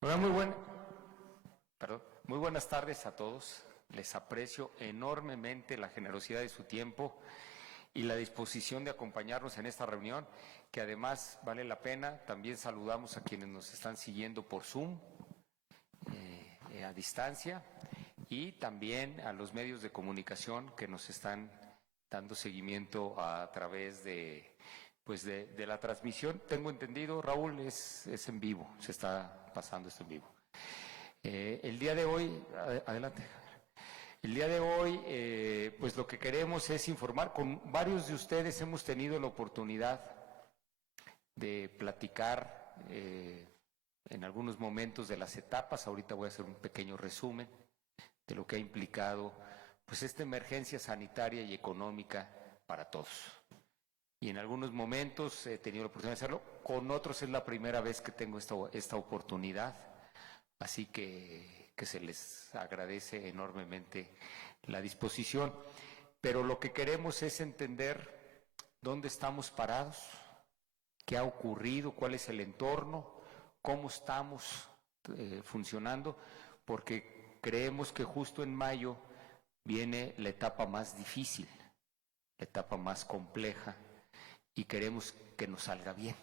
Hola, muy buenas tardes a todos. Les aprecio enormemente la generosidad de su tiempo y la disposición de acompañarnos en esta reunión, que además vale la pena. También saludamos a quienes nos están siguiendo por Zoom, a distancia, y también a los medios de comunicación que nos están dando seguimiento a través de la transmisión. Tengo entendido, Raúl, es en vivo, se está pasando esto en vivo. El día de hoy, adelante. El día de hoy, pues lo que queremos es informar. Con varios de ustedes hemos tenido la oportunidad de platicar en algunos momentos de las etapas. Ahorita voy a hacer un pequeño resumen de lo que ha implicado pues esta emergencia sanitaria y económica para todos. Y en algunos momentos he tenido la oportunidad de hacerlo, con otros es la primera vez que tengo esta oportunidad, así que se les agradece enormemente la disposición. Pero lo que queremos es entender dónde estamos parados, qué ha ocurrido, cuál es el entorno, cómo estamos funcionando, porque creemos que justo en mayo viene la etapa más difícil, la etapa más compleja, y queremos que nos salga bien.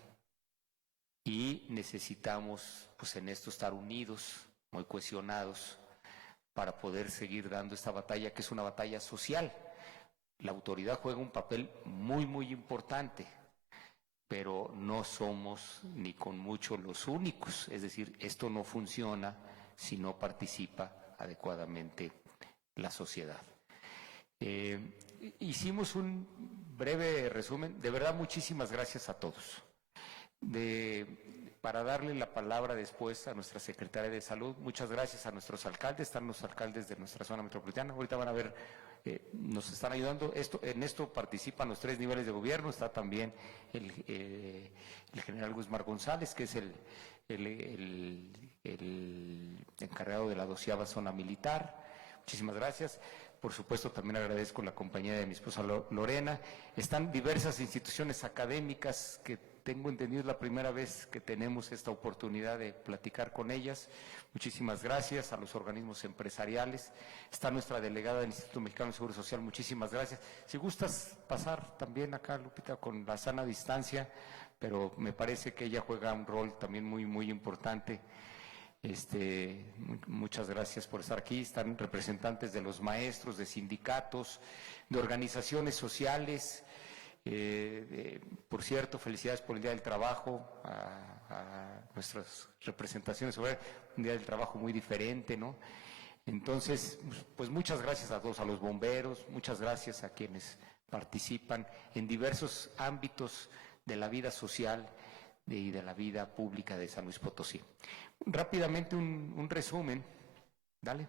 Y necesitamos, pues en esto, estar unidos, muy cohesionados, para poder seguir dando esta batalla, que es una batalla social. La autoridad juega un papel muy, muy importante, pero no somos ni con mucho los únicos. Es decir, esto no funciona si no participa adecuadamente la sociedad. Hicimos un breve resumen. De verdad, muchísimas gracias a todos. Para darle la palabra después a nuestra secretaria de Salud, muchas gracias a nuestros alcaldes. Están los alcaldes de nuestra zona metropolitana. Ahorita van a ver, nos están ayudando. En esto participan los 3 niveles de gobierno. Está también el general Guzmán González, que es el encargado de la 12ª zona militar. Muchísimas gracias. Por supuesto, también agradezco la compañía de mi esposa Lorena. Están diversas instituciones académicas que tengo entendido es la primera vez que tenemos esta oportunidad de platicar con ellas. Muchísimas gracias a los organismos empresariales. Está nuestra delegada del Instituto Mexicano de Seguro Social. Muchísimas gracias. Si gustas pasar también acá, Lupita, con la sana distancia, pero me parece que ella juega un rol también muy, muy importante. Muchas gracias por estar aquí. Están representantes de los maestros, de sindicatos, de organizaciones sociales. Por cierto, felicidades por el Día del Trabajo a nuestras representaciones sobre un Día del Trabajo muy diferente, ¿no? Entonces, pues muchas gracias a todos, a los bomberos, muchas gracias a quienes participan en diversos ámbitos de la vida social y de la vida pública de San Luis Potosí. Rápidamente un resumen, dale.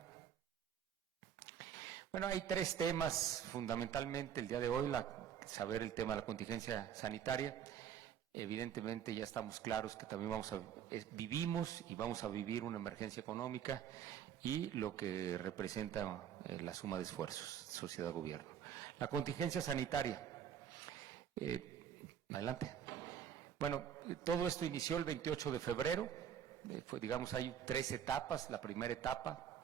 Bueno, hay 3 temas fundamentalmente el día de hoy, saber el tema de la contingencia sanitaria. Evidentemente ya estamos claros que también vivimos y vamos a vivir una emergencia económica y lo que representa la suma de esfuerzos, sociedad-gobierno. La contingencia sanitaria. Adelante. Bueno, todo esto inició el 28 de febrero, hay 3 etapas. La primera etapa,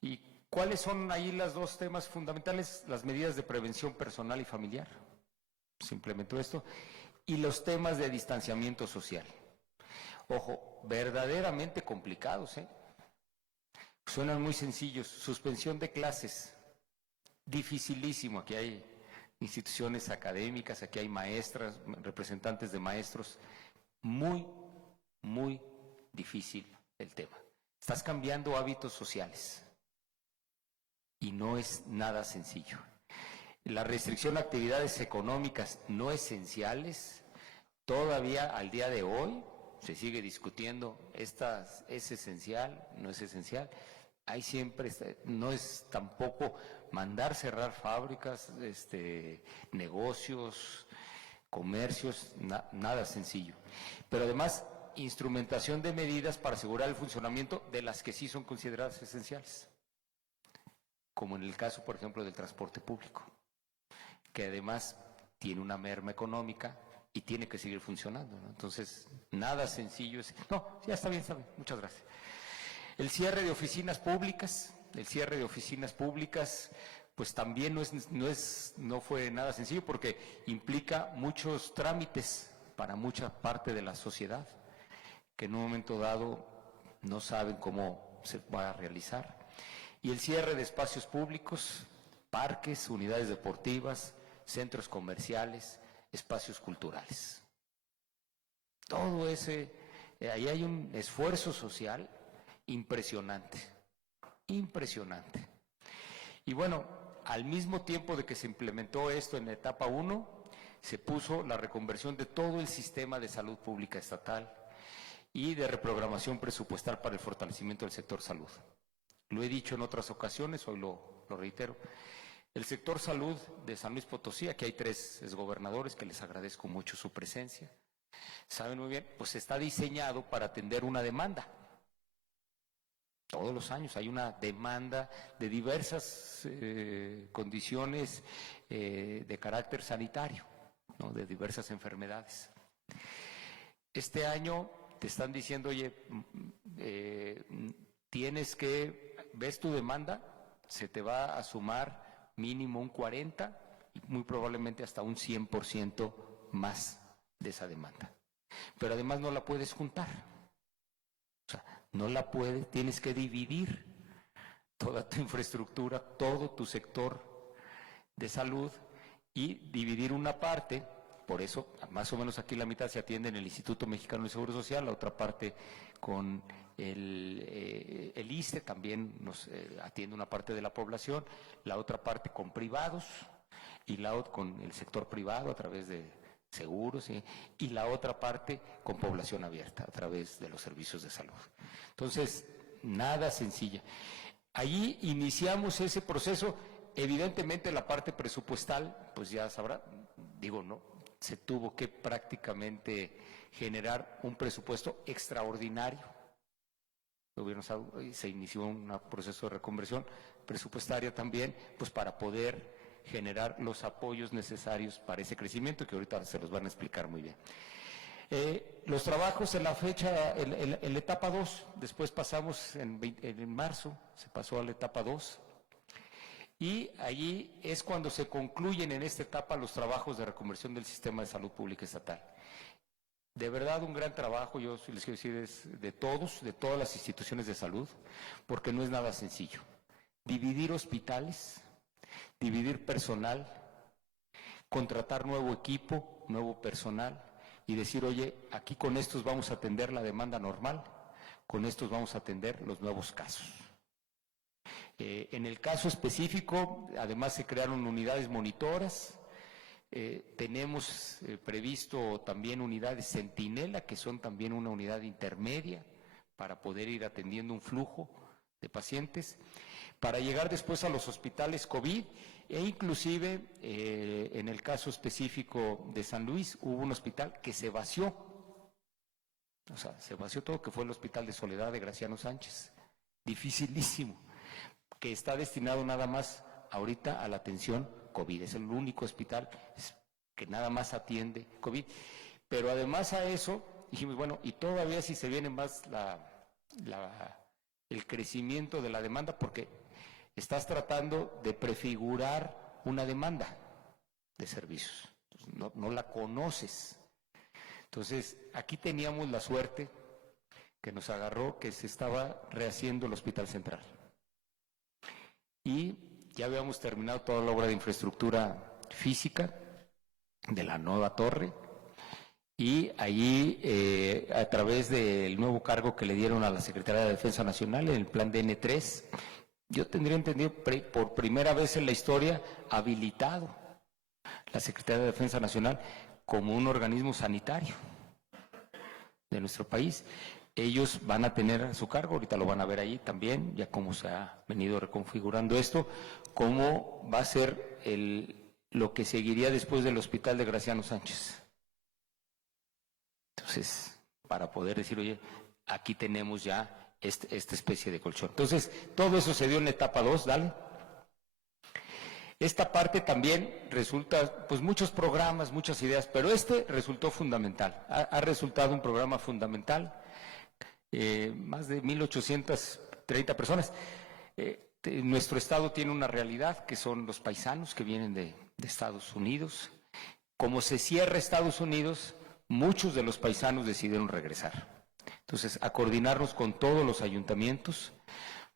¿y cuáles son ahí los 2 temas fundamentales? Las medidas de prevención personal y familiar, se implementó esto, y los temas de distanciamiento social. Ojo, verdaderamente complicados, suenan muy sencillos. Suspensión de clases, dificilísimo. Aquí hay instituciones académicas, aquí hay maestras, representantes de maestros. Muy, muy difícil el tema. Estás cambiando hábitos sociales y no es nada sencillo. La restricción a actividades económicas no esenciales, todavía al día de hoy se sigue discutiendo, ¿es esencial? ¿No es esencial? Hay siempre, no es tampoco mandar cerrar fábricas, negocios, comercios, nada sencillo. Pero además, instrumentación de medidas para asegurar el funcionamiento de las que sí son consideradas esenciales, como en el caso, por ejemplo, del transporte público, que además tiene una merma económica y tiene que seguir funcionando, ¿no? Entonces, nada sencillo es... No, ya está bien, muchas gracias. El cierre de oficinas públicas, pues también no fue nada sencillo porque implica muchos trámites para mucha parte de la sociedad que en un momento dado no saben cómo se va a realizar. Y el cierre de espacios públicos, parques, unidades deportivas, centros comerciales, espacios culturales. Todo ese, ahí hay un esfuerzo social impresionante, impresionante. Y bueno, al mismo tiempo de que se implementó esto en la etapa 1, se puso la reconversión de todo el sistema de salud pública estatal y de reprogramación presupuestal para el fortalecimiento del sector salud. Lo he dicho en otras ocasiones, hoy lo reitero. El sector salud de San Luis Potosí, aquí hay 3 exgobernadores que les agradezco mucho su presencia, saben muy bien, pues está diseñado para atender una demanda. Todos los años hay una demanda de diversas condiciones de carácter sanitario, ¿no? De diversas enfermedades. Este año te están diciendo, oye, ves tu demanda, se te va a sumar mínimo un 40% y muy probablemente hasta un 100% más de esa demanda. Pero además no la puedes juntar. O sea, no la puedes, tienes que dividir toda tu infraestructura, todo tu sector de salud y dividir una parte. Por eso, más o menos aquí la mitad se atiende en el Instituto Mexicano del Seguro Social, la otra parte con el ISSSTE, también nos atiende una parte de la población, la otra parte con privados y la otra con el sector privado a través de seguros, ¿sí? Y la otra parte con población abierta a través de los servicios de salud. Entonces, nada sencilla. Allí iniciamos ese proceso. Evidentemente la parte presupuestal, pues ya sabrá, no, se tuvo que prácticamente generar un presupuesto extraordinario. Se inició un proceso de reconversión presupuestaria también, pues para poder generar los apoyos necesarios para ese crecimiento, que ahorita se los van a explicar muy bien. Los trabajos en la fecha, en la etapa 2, después pasamos en marzo, se pasó a la etapa 2, y allí es cuando se concluyen en esta etapa los trabajos de reconversión del sistema de salud pública estatal. De verdad, un gran trabajo, yo les quiero decir, es de todas las instituciones de salud, porque no es nada sencillo. Dividir hospitales, dividir personal, contratar nuevo equipo, nuevo personal y decir, oye, aquí con estos vamos a atender la demanda normal, con estos vamos a atender los nuevos casos. En el caso específico, además se crearon unidades monitoras, tenemos previsto también unidades centinela, que son también una unidad intermedia para poder ir atendiendo un flujo de pacientes, para llegar después a los hospitales COVID e inclusive en el caso específico de San Luis hubo un hospital que se vació, o sea, se vació todo, que fue el Hospital de Soledad de Graciano Sánchez, dificilísimo, que está destinado nada más ahorita a la atención COVID, es el único hospital que nada más atiende COVID, pero además a eso dijimos, bueno, y todavía si se viene más el crecimiento de la demanda, porque estás tratando de prefigurar una demanda de servicios, no la conoces. Entonces, aquí teníamos la suerte que nos agarró que se estaba rehaciendo el Hospital Central. Y ya habíamos terminado toda la obra de infraestructura física de la nueva torre, y allí, a través del nuevo cargo que le dieron a la Secretaría de Defensa Nacional en el plan DN3, yo tendría entendido por primera vez en la historia habilitado la Secretaría de Defensa Nacional como un organismo sanitario de nuestro país. Ellos van a tener a su cargo, ahorita lo van a ver ahí también, ya cómo se ha venido reconfigurando esto, cómo va a ser lo que seguiría después del Hospital de Graciano Sánchez. Entonces, para poder decir, oye, aquí tenemos ya esta especie de colchón. Entonces, todo eso se dio en la etapa 2, dale. Esta parte también resulta, pues muchos programas, muchas ideas, pero este resultó fundamental, ha resultado un programa fundamental. Más de 1,800 30 personas. Nuestro estado tiene una realidad que son los paisanos que vienen de Estados Unidos. Como se cierra Estados Unidos, muchos de los paisanos decidieron regresar. Entonces, a coordinarnos con todos los ayuntamientos,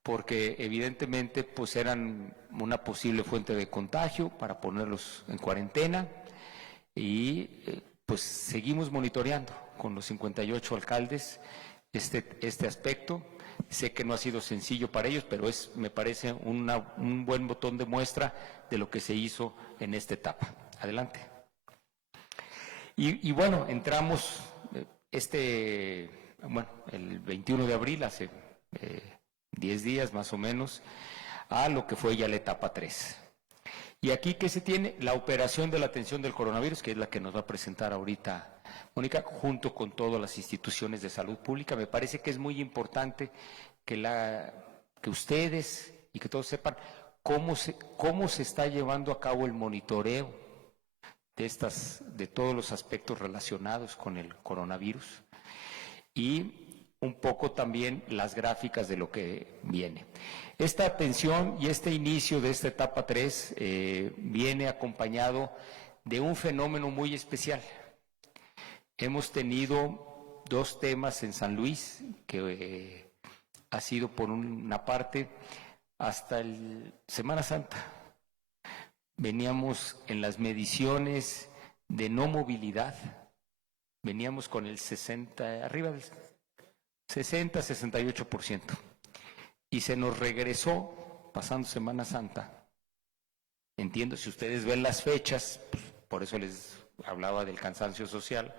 porque evidentemente pues eran una posible fuente de contagio para ponerlos en cuarentena y pues seguimos monitoreando con los 58 alcaldes este aspecto. Sé que no ha sido sencillo para ellos, pero me parece un buen botón de muestra de lo que se hizo en esta etapa. Adelante. Y bueno, entramos el 21 de abril, hace 10 días más o menos, a lo que fue ya la etapa 3. Y aquí, ¿qué se tiene? La operación de la atención del coronavirus, que es la que nos va a presentar ahorita Mónica, junto con todas las instituciones de salud pública. Me parece que es muy importante que ustedes y que todos sepan cómo se está llevando a cabo el monitoreo de todos los aspectos relacionados con el coronavirus y un poco también las gráficas de lo que viene. Esta atención y este inicio de esta etapa 3 viene acompañado de un fenómeno muy especial. Hemos tenido 2 temas en San Luis, que ha sido por una parte hasta el Semana Santa. Veníamos en las mediciones de no movilidad, veníamos con el arriba del 60-68%. Y se nos regresó, pasando Semana Santa. Entiendo, si ustedes ven las fechas, pues, por eso les hablaba del cansancio social,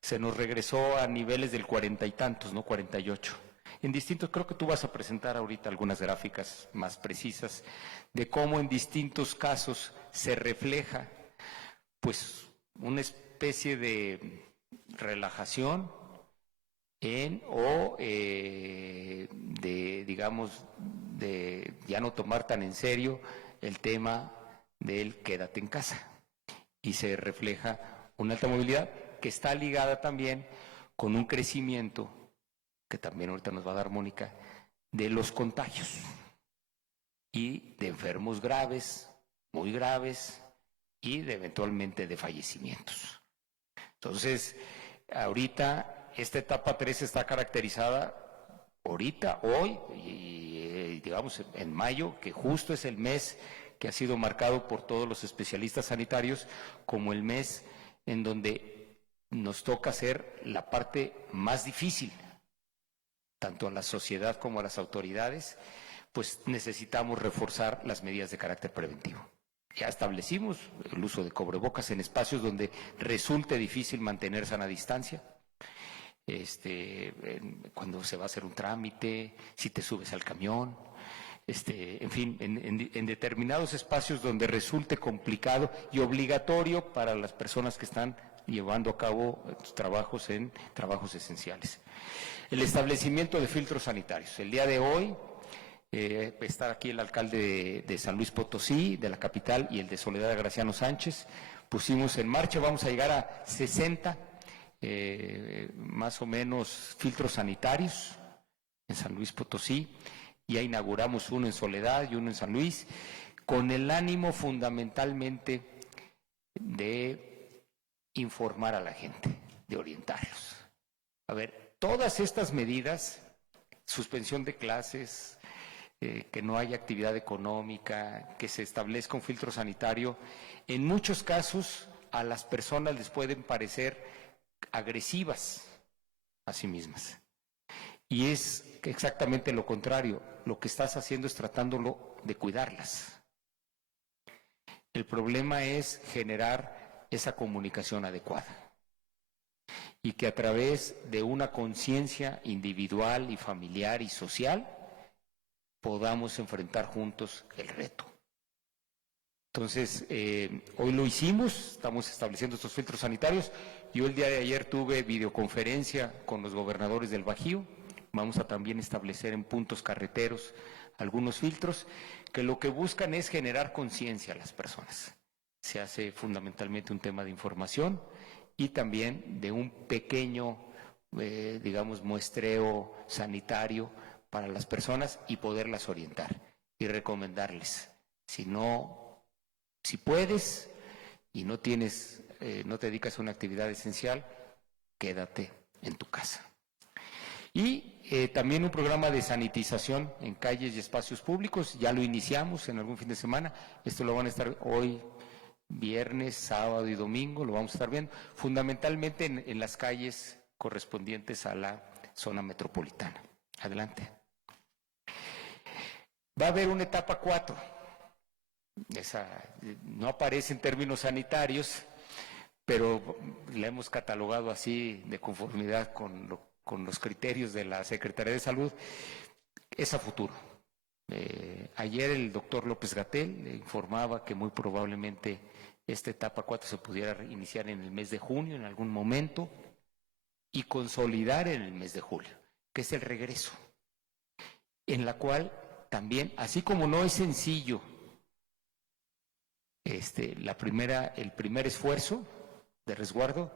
se nos regresó a niveles del 40 y tantos, ¿no? 48. En distintos, creo que tú vas a presentar ahorita algunas gráficas más precisas de cómo en distintos casos se refleja, pues, una especie de relajación de ya no tomar tan en serio el tema del quédate en casa. Y se refleja una alta movilidad que está ligada también con un crecimiento, que también ahorita nos va a dar Mónica, de los contagios y de enfermos graves, muy graves, y eventualmente de fallecimientos. Entonces, ahorita esta etapa 3 está caracterizada hoy, y digamos en mayo, que justo es el mes que ha sido marcado por todos los especialistas sanitarios como el mes en donde nos toca hacer la parte más difícil, tanto a la sociedad como a las autoridades, pues necesitamos reforzar las medidas de carácter preventivo. Ya establecimos el uso de cubrebocas en espacios donde resulte difícil mantener sana distancia. Cuando se va a hacer un trámite, si te subes al camión, en fin, en determinados espacios donde resulte complicado y obligatorio para las personas que están llevando a cabo trabajos esenciales. El establecimiento de filtros sanitarios. El día de hoy está aquí el alcalde de San Luis Potosí, de la capital, y el de Soledad de Graciano Sánchez. Pusimos en marcha, vamos a llegar a 60 más o menos filtros sanitarios en San Luis Potosí. Ya inauguramos uno en Soledad y uno en San Luis, con el ánimo fundamentalmente de informar a la gente, de orientarlos. A ver, todas estas medidas, suspensión de clases, que no haya actividad económica, que se establezca un filtro sanitario, en muchos casos a las personas les pueden parecer agresivas a sí mismas. Y es exactamente lo contrario. Lo que estás haciendo es tratándolo de cuidarlas. El problema es generar esa comunicación adecuada y que a través de una conciencia individual y familiar y social podamos enfrentar juntos el reto. Entonces, hoy lo hicimos, estamos estableciendo estos filtros sanitarios. Yo el día de ayer tuve videoconferencia con los gobernadores del Bajío. Vamos a también establecer en puntos carreteros algunos filtros que lo que buscan es generar conciencia a las personas. Se hace fundamentalmente un tema de información y también de un pequeño, muestreo sanitario para las personas y poderlas orientar y recomendarles. Si puedes y no tienes, no te dedicas a una actividad esencial, quédate en tu casa. Y también un programa de sanitización en calles y espacios públicos, ya lo iniciamos en algún fin de semana, esto lo van a estar hoy, viernes, sábado y domingo, lo vamos a estar viendo, fundamentalmente en las calles correspondientes a la zona metropolitana. Adelante. Va a haber una etapa 4, esa no aparece en términos sanitarios, pero la hemos catalogado así de conformidad con los criterios de la Secretaría de Salud, es a futuro. Ayer el doctor López-Gatell informaba que muy probablemente esta etapa 4 se pudiera iniciar en el mes de junio, en algún momento, y consolidar en el mes de julio, que es el regreso, en la cual también, así como no es sencillo el primer esfuerzo de resguardo,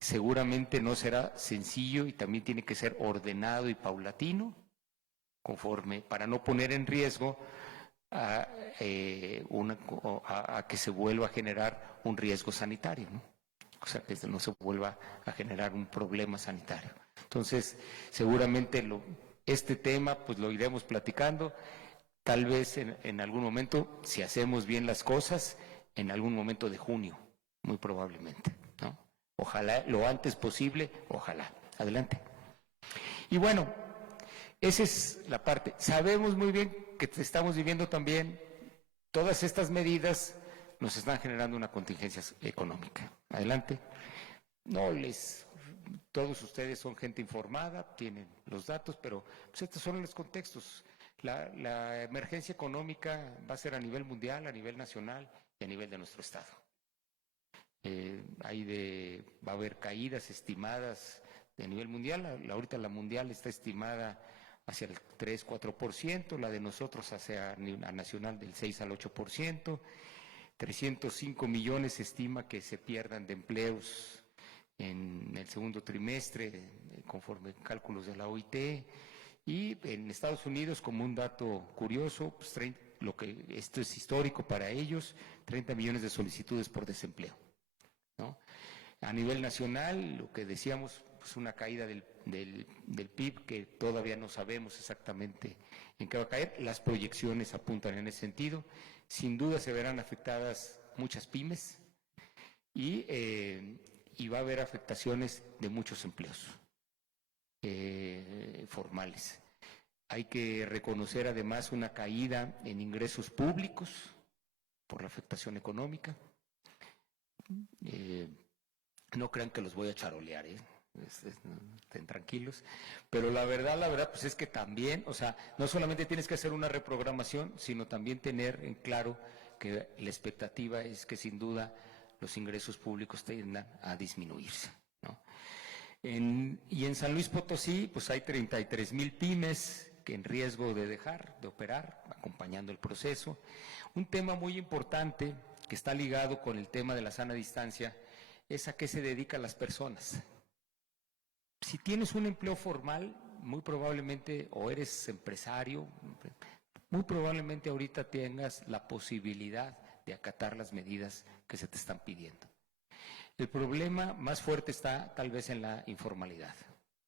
seguramente no será sencillo y también tiene que ser ordenado y paulatino, conforme, para no poner en riesgo a que se vuelva a generar un riesgo sanitario, ¿no? O sea, que no se vuelva a generar un problema sanitario. Entonces, seguramente este tema pues lo iremos platicando, tal vez en algún momento, si hacemos bien las cosas, en algún momento de junio, muy probablemente, ¿no? Ojalá, lo antes posible, ojalá. Adelante. Y bueno, esa es la parte. Sabemos muy bien que estamos viviendo también, todas estas medidas nos están generando una contingencia económica. Adelante. Todos ustedes son gente informada, tienen los datos, pero pues estos son los contextos. La emergencia económica va a ser a nivel mundial, a nivel nacional y a nivel de nuestro estado. Va a haber caídas estimadas de nivel mundial. Ahorita la mundial está estimada hacia el 3-4%, la de nosotros hacia a nacional del 6 al 8%. 305 millones se estima que se pierdan de empleos en el segundo trimestre, conforme cálculos de la OIT. Y en Estados Unidos, como un dato curioso, pues esto es histórico para ellos, 30 millones de solicitudes por desempleo, ¿no? A nivel nacional, lo que decíamos, pues una caída del PIB que todavía no sabemos exactamente en qué va a caer. Las proyecciones apuntan en ese sentido. Sin duda se verán afectadas muchas pymes y va a haber afectaciones de muchos empleos formales. Hay que reconocer además una caída en ingresos públicos por la afectación económica. No crean que los voy a charolear, estén tranquilos, pero la verdad, pues es que también, o sea, no solamente tienes que hacer una reprogramación, sino también tener en claro que la expectativa es que sin duda los ingresos públicos tiendan a disminuirse, ¿no? Y en San Luis Potosí, pues hay 33,000 pymes que en riesgo de dejar de operar, acompañando el proceso. Un tema muy importante que está ligado con el tema de la sana distancia es a qué se dedican las personas. Si tienes un empleo formal, muy probablemente, o eres empresario, muy probablemente ahorita tengas la posibilidad de acatar las medidas que se te están pidiendo. El problema más fuerte está tal vez en la informalidad.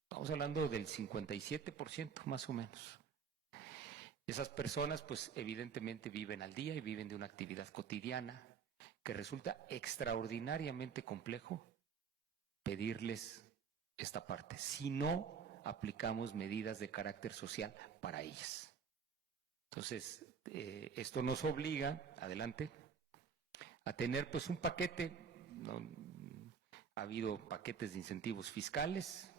Estamos hablando del 57% más o menos. Esas personas pues evidentemente viven al día y viven de una actividad cotidiana que resulta extraordinariamente complejo pedirles esta parte, si no aplicamos medidas de carácter social para ellas. Entonces, esto nos obliga, adelante, a tener pues un paquete, ¿no? Ha habido paquetes de incentivos fiscales,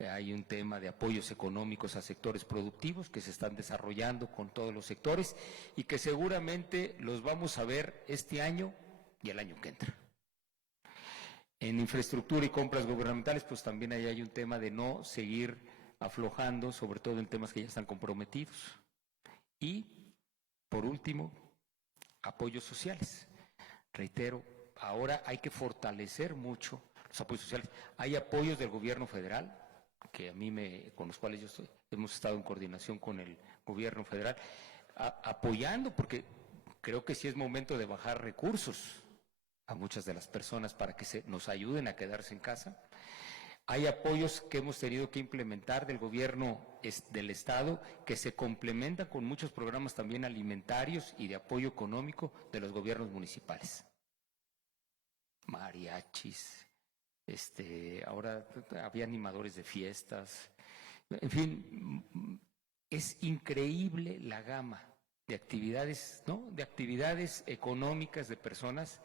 hay un tema de apoyos económicos a sectores productivos que se están desarrollando con todos los sectores y que seguramente los vamos a ver este año y el año que entra. En infraestructura y compras gubernamentales, pues también ahí hay un tema de no seguir aflojando, sobre todo en temas que ya están comprometidos. Y, por último, apoyos sociales. Reitero, ahora hay que fortalecer mucho los apoyos sociales. Hay apoyos del gobierno federal, con los cuales yo estoy hemos estado en coordinación con el gobierno federal, apoyando, porque creo que sí es momento de bajar recursos a muchas de las personas para que nos ayuden a quedarse en casa. Hay apoyos que hemos tenido que implementar del gobierno del Estado que se complementan con muchos programas también alimentarios y de apoyo económico de los gobiernos municipales. Mariachis, ahora había animadores de fiestas, en fin, es increíble la gama de actividades, ¿no? De actividades económicas de personas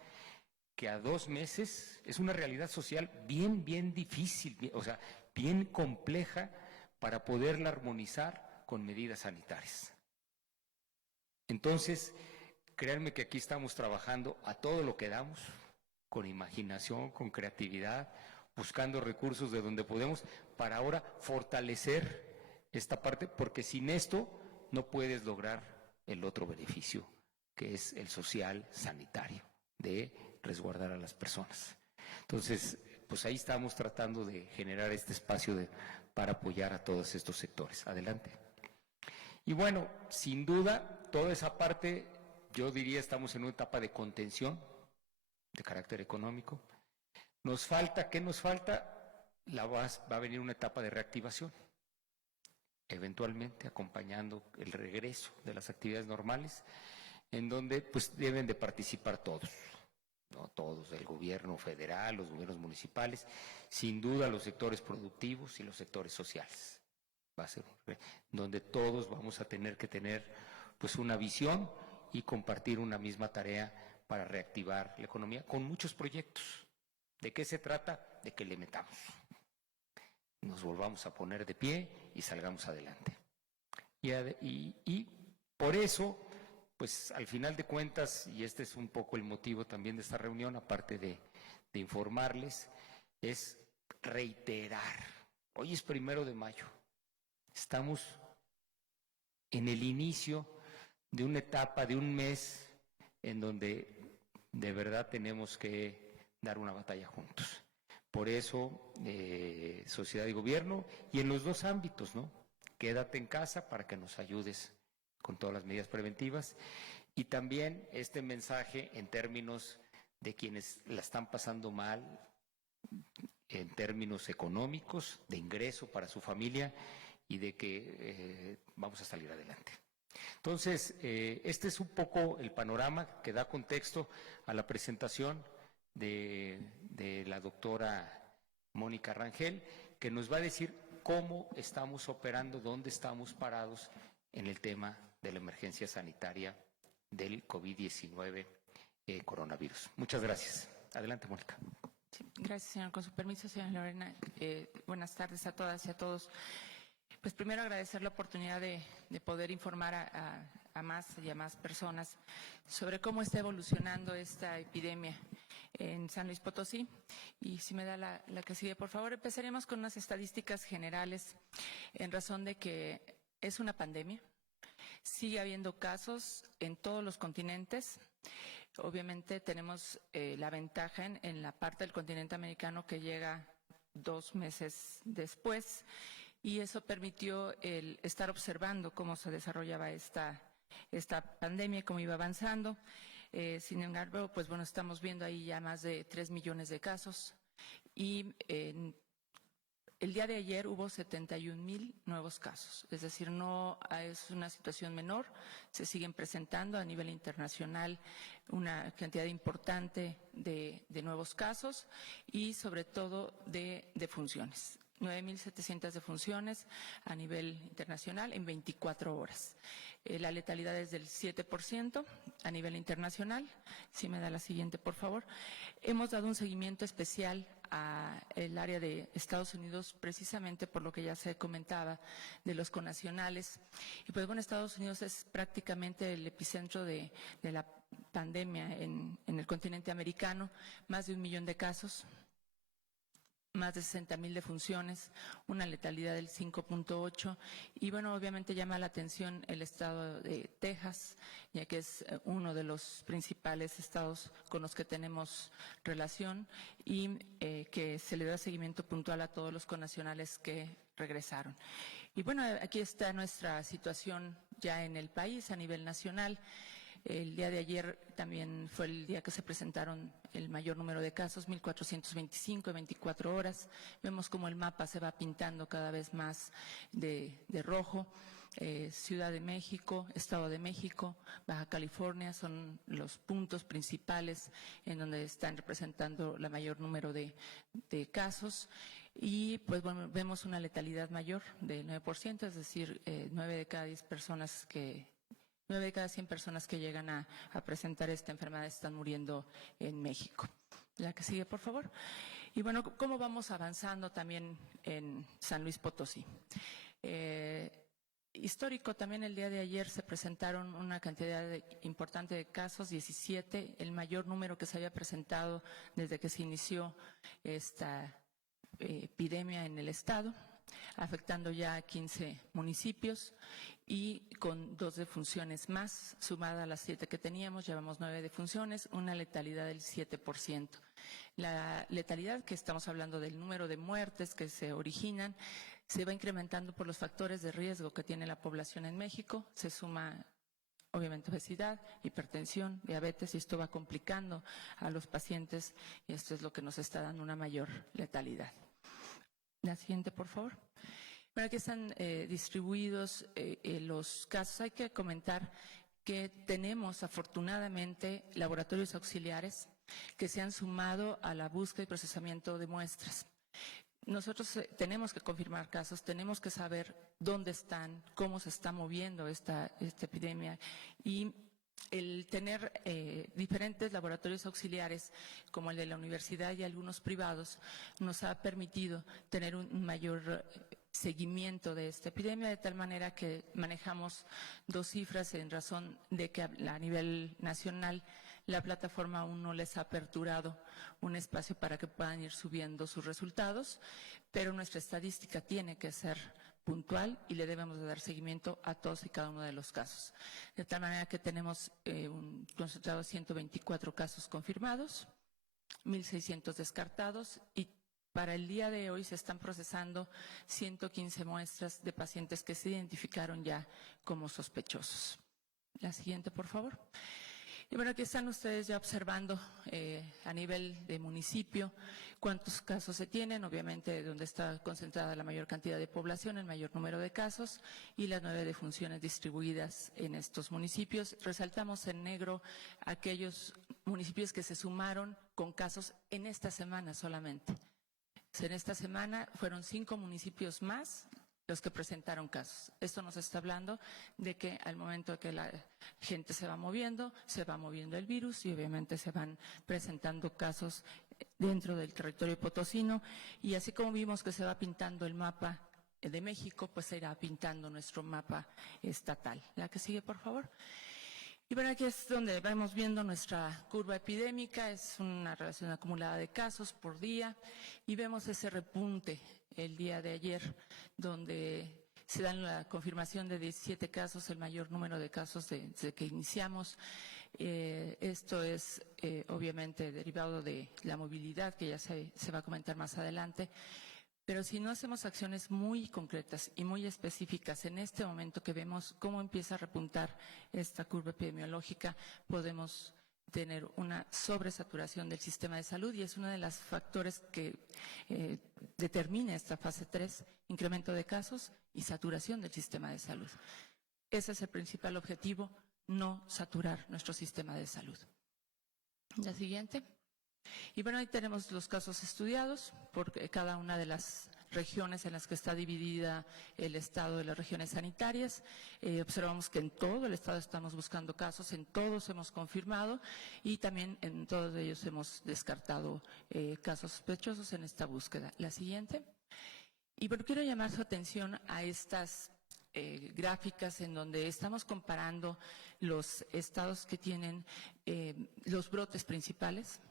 que a 2 meses es una realidad social bien difícil, o sea, bien compleja para poderla armonizar con medidas sanitarias. Entonces, créanme que aquí estamos trabajando a todo lo que damos, con imaginación, con creatividad, buscando recursos de donde podemos para ahora fortalecer esta parte, porque sin esto no puedes lograr el otro beneficio, que es el social sanitario, de resguardar a las personas. Entonces, pues ahí estamos tratando de generar este espacio para apoyar a todos estos sectores. Adelante. Y bueno, sin duda, toda esa parte, yo diría, estamos en una etapa de contención de carácter económico. Nos falta, ¿qué nos falta? Va a venir una etapa de reactivación, eventualmente acompañando el regreso de las actividades normales, en donde pues deben de participar todos. No todos, el gobierno federal, los gobiernos municipales, sin duda los sectores productivos y los sectores sociales. Va a ser donde todos vamos a tener que tener pues una visión y compartir una misma tarea para reactivar la economía con muchos proyectos. ¿De qué se trata? De que le metamos, nos volvamos a poner de pie y salgamos adelante. Y por eso, pues al final de cuentas, y este es un poco el motivo también de esta reunión, aparte de informarles, es reiterar. Hoy es 1 de mayo. Estamos en el inicio de una etapa, de un mes, en donde de verdad tenemos que dar una batalla juntos. Por eso, sociedad y gobierno, y en los 2 ámbitos, ¿no? Quédate en casa para que nos ayudes con todas las medidas preventivas, y también este mensaje en términos de quienes la están pasando mal, en términos económicos, de ingreso para su familia, y de que vamos a salir adelante. Entonces, este es un poco el panorama que da contexto a la presentación de la doctora Mónica Rangel, que nos va a decir cómo estamos operando, dónde estamos parados en el tema de la emergencia sanitaria del COVID-19 coronavirus. Muchas gracias. Adelante, Mónica. Sí, gracias, señor. Con su permiso, señora Lorena, buenas tardes a todas y a todos. Pues primero agradecer la oportunidad de poder informar a más y a más personas sobre cómo está evolucionando esta epidemia en San Luis Potosí. Y si me da la que sigue, por favor, empezaríamos con unas estadísticas generales en razón de que es una pandemia. Sigue habiendo casos en todos los continentes. Obviamente tenemos la ventaja en la parte del continente americano que llega 2 meses después, y eso permitió el estar observando cómo se desarrollaba esta pandemia, cómo iba avanzando. Sin embargo, pues bueno, estamos viendo ahí ya más de 3 millones de casos, y el día de ayer hubo 71,000 nuevos casos, es decir, no es una situación menor, se siguen presentando a nivel internacional una cantidad importante de nuevos casos y sobre todo de defunciones. 9,700 defunciones a nivel internacional en 24 horas. La letalidad es del 7% a nivel internacional. Si me da la siguiente, por favor. Hemos dado un seguimiento especial al área de Estados Unidos, precisamente por lo que ya se comentaba de los connacionales. Y pues bueno, Estados Unidos es prácticamente el epicentro de la pandemia en el continente americano, más de 1 millón de casos, más de 60,000 defunciones, una letalidad del 5.8, y bueno, obviamente llama la atención el estado de Texas, ya que es uno de los principales estados con los que tenemos relación y que se le da seguimiento puntual a todos los connacionales que regresaron. Y bueno, aquí está nuestra situación ya en el país a nivel nacional. El día de ayer también fue el día que se presentaron el mayor número de casos, 1,425 en 24 horas. Vemos como el mapa se va pintando cada vez más de rojo. Ciudad de México, Estado de México, Baja California son los puntos principales en donde están representando la mayor número de casos. Y pues bueno, vemos una letalidad mayor del 9%, es decir, 9 de cada 10 personas que 9 de cada 100 personas que llegan a presentar esta enfermedad están muriendo en México. La que sigue, por favor. Y bueno, ¿cómo vamos avanzando también en San Luis Potosí? Histórico, también el día de ayer se presentaron una cantidad importante de casos, 17, el mayor número que se había presentado desde que se inició esta epidemia en el estado, afectando ya a 15 municipios y con 2 defunciones más, sumada a las 7 que teníamos, llevamos 9 defunciones, una letalidad del 7%. La letalidad, que estamos hablando del número de muertes que se originan, se va incrementando por los factores de riesgo que tiene la población en México, se suma obviamente obesidad, hipertensión, diabetes, y esto va complicando a los pacientes y esto es lo que nos está dando una mayor letalidad. La siguiente, por favor. Bueno, aquí están distribuidos los casos. Hay que comentar que tenemos afortunadamente laboratorios auxiliares que se han sumado a la búsqueda y procesamiento de muestras. Nosotros tenemos que confirmar casos, tenemos que saber dónde están, cómo se está moviendo esta epidemia y el tener diferentes laboratorios auxiliares como el de la universidad y algunos privados nos ha permitido tener un mayor seguimiento de esta epidemia, de tal manera que manejamos 2 cifras en razón de que a nivel nacional la plataforma aún no les ha aperturado un espacio para que puedan ir subiendo sus resultados, pero nuestra estadística tiene que ser puntual y le debemos de dar seguimiento a todos y cada uno de los casos. De tal manera que tenemos un concentrado de 124 casos confirmados, 1,600 descartados y para el día de hoy se están procesando 115 muestras de pacientes que se identificaron ya como sospechosos. La siguiente, por favor. Y bueno, aquí están ustedes ya observando a nivel de municipio cuántos casos se tienen, obviamente donde está concentrada la mayor cantidad de población, el mayor número de casos y las 9 defunciones distribuidas en estos municipios. Resaltamos en negro aquellos municipios que se sumaron con casos en esta semana solamente. En esta semana fueron 5 municipios más los que presentaron casos. Esto nos está hablando de que al momento de que la gente se va moviendo el virus y obviamente se van presentando casos dentro del territorio potosino y así como vimos que se va pintando el mapa de México, pues se irá pintando nuestro mapa estatal. La que sigue, por favor. Y bueno, aquí es donde vamos viendo nuestra curva epidémica, es una relación acumulada de casos por día y vemos ese repunte el día de ayer, donde se dan la confirmación de 17 casos, el mayor número de casos desde que iniciamos. Esto es obviamente derivado de la movilidad, que ya se va a comentar más adelante. Pero si no hacemos acciones muy concretas y muy específicas en este momento que vemos cómo empieza a repuntar esta curva epidemiológica, podemos tener una sobresaturación del sistema de salud y es uno de los factores que determina esta fase 3, incremento de casos y saturación del sistema de salud. Ese es el principal objetivo, no saturar nuestro sistema de salud. La siguiente. Y bueno, ahí tenemos los casos estudiados por cada una de las regiones en las que está dividida el estado de las regiones sanitarias. Observamos que en todo el estado estamos buscando casos, en todos hemos confirmado y también en todos ellos hemos descartado casos sospechosos en esta búsqueda. La siguiente. Y bueno, quiero llamar su atención a estas gráficas en donde estamos comparando los estados que tienen los brotes principales.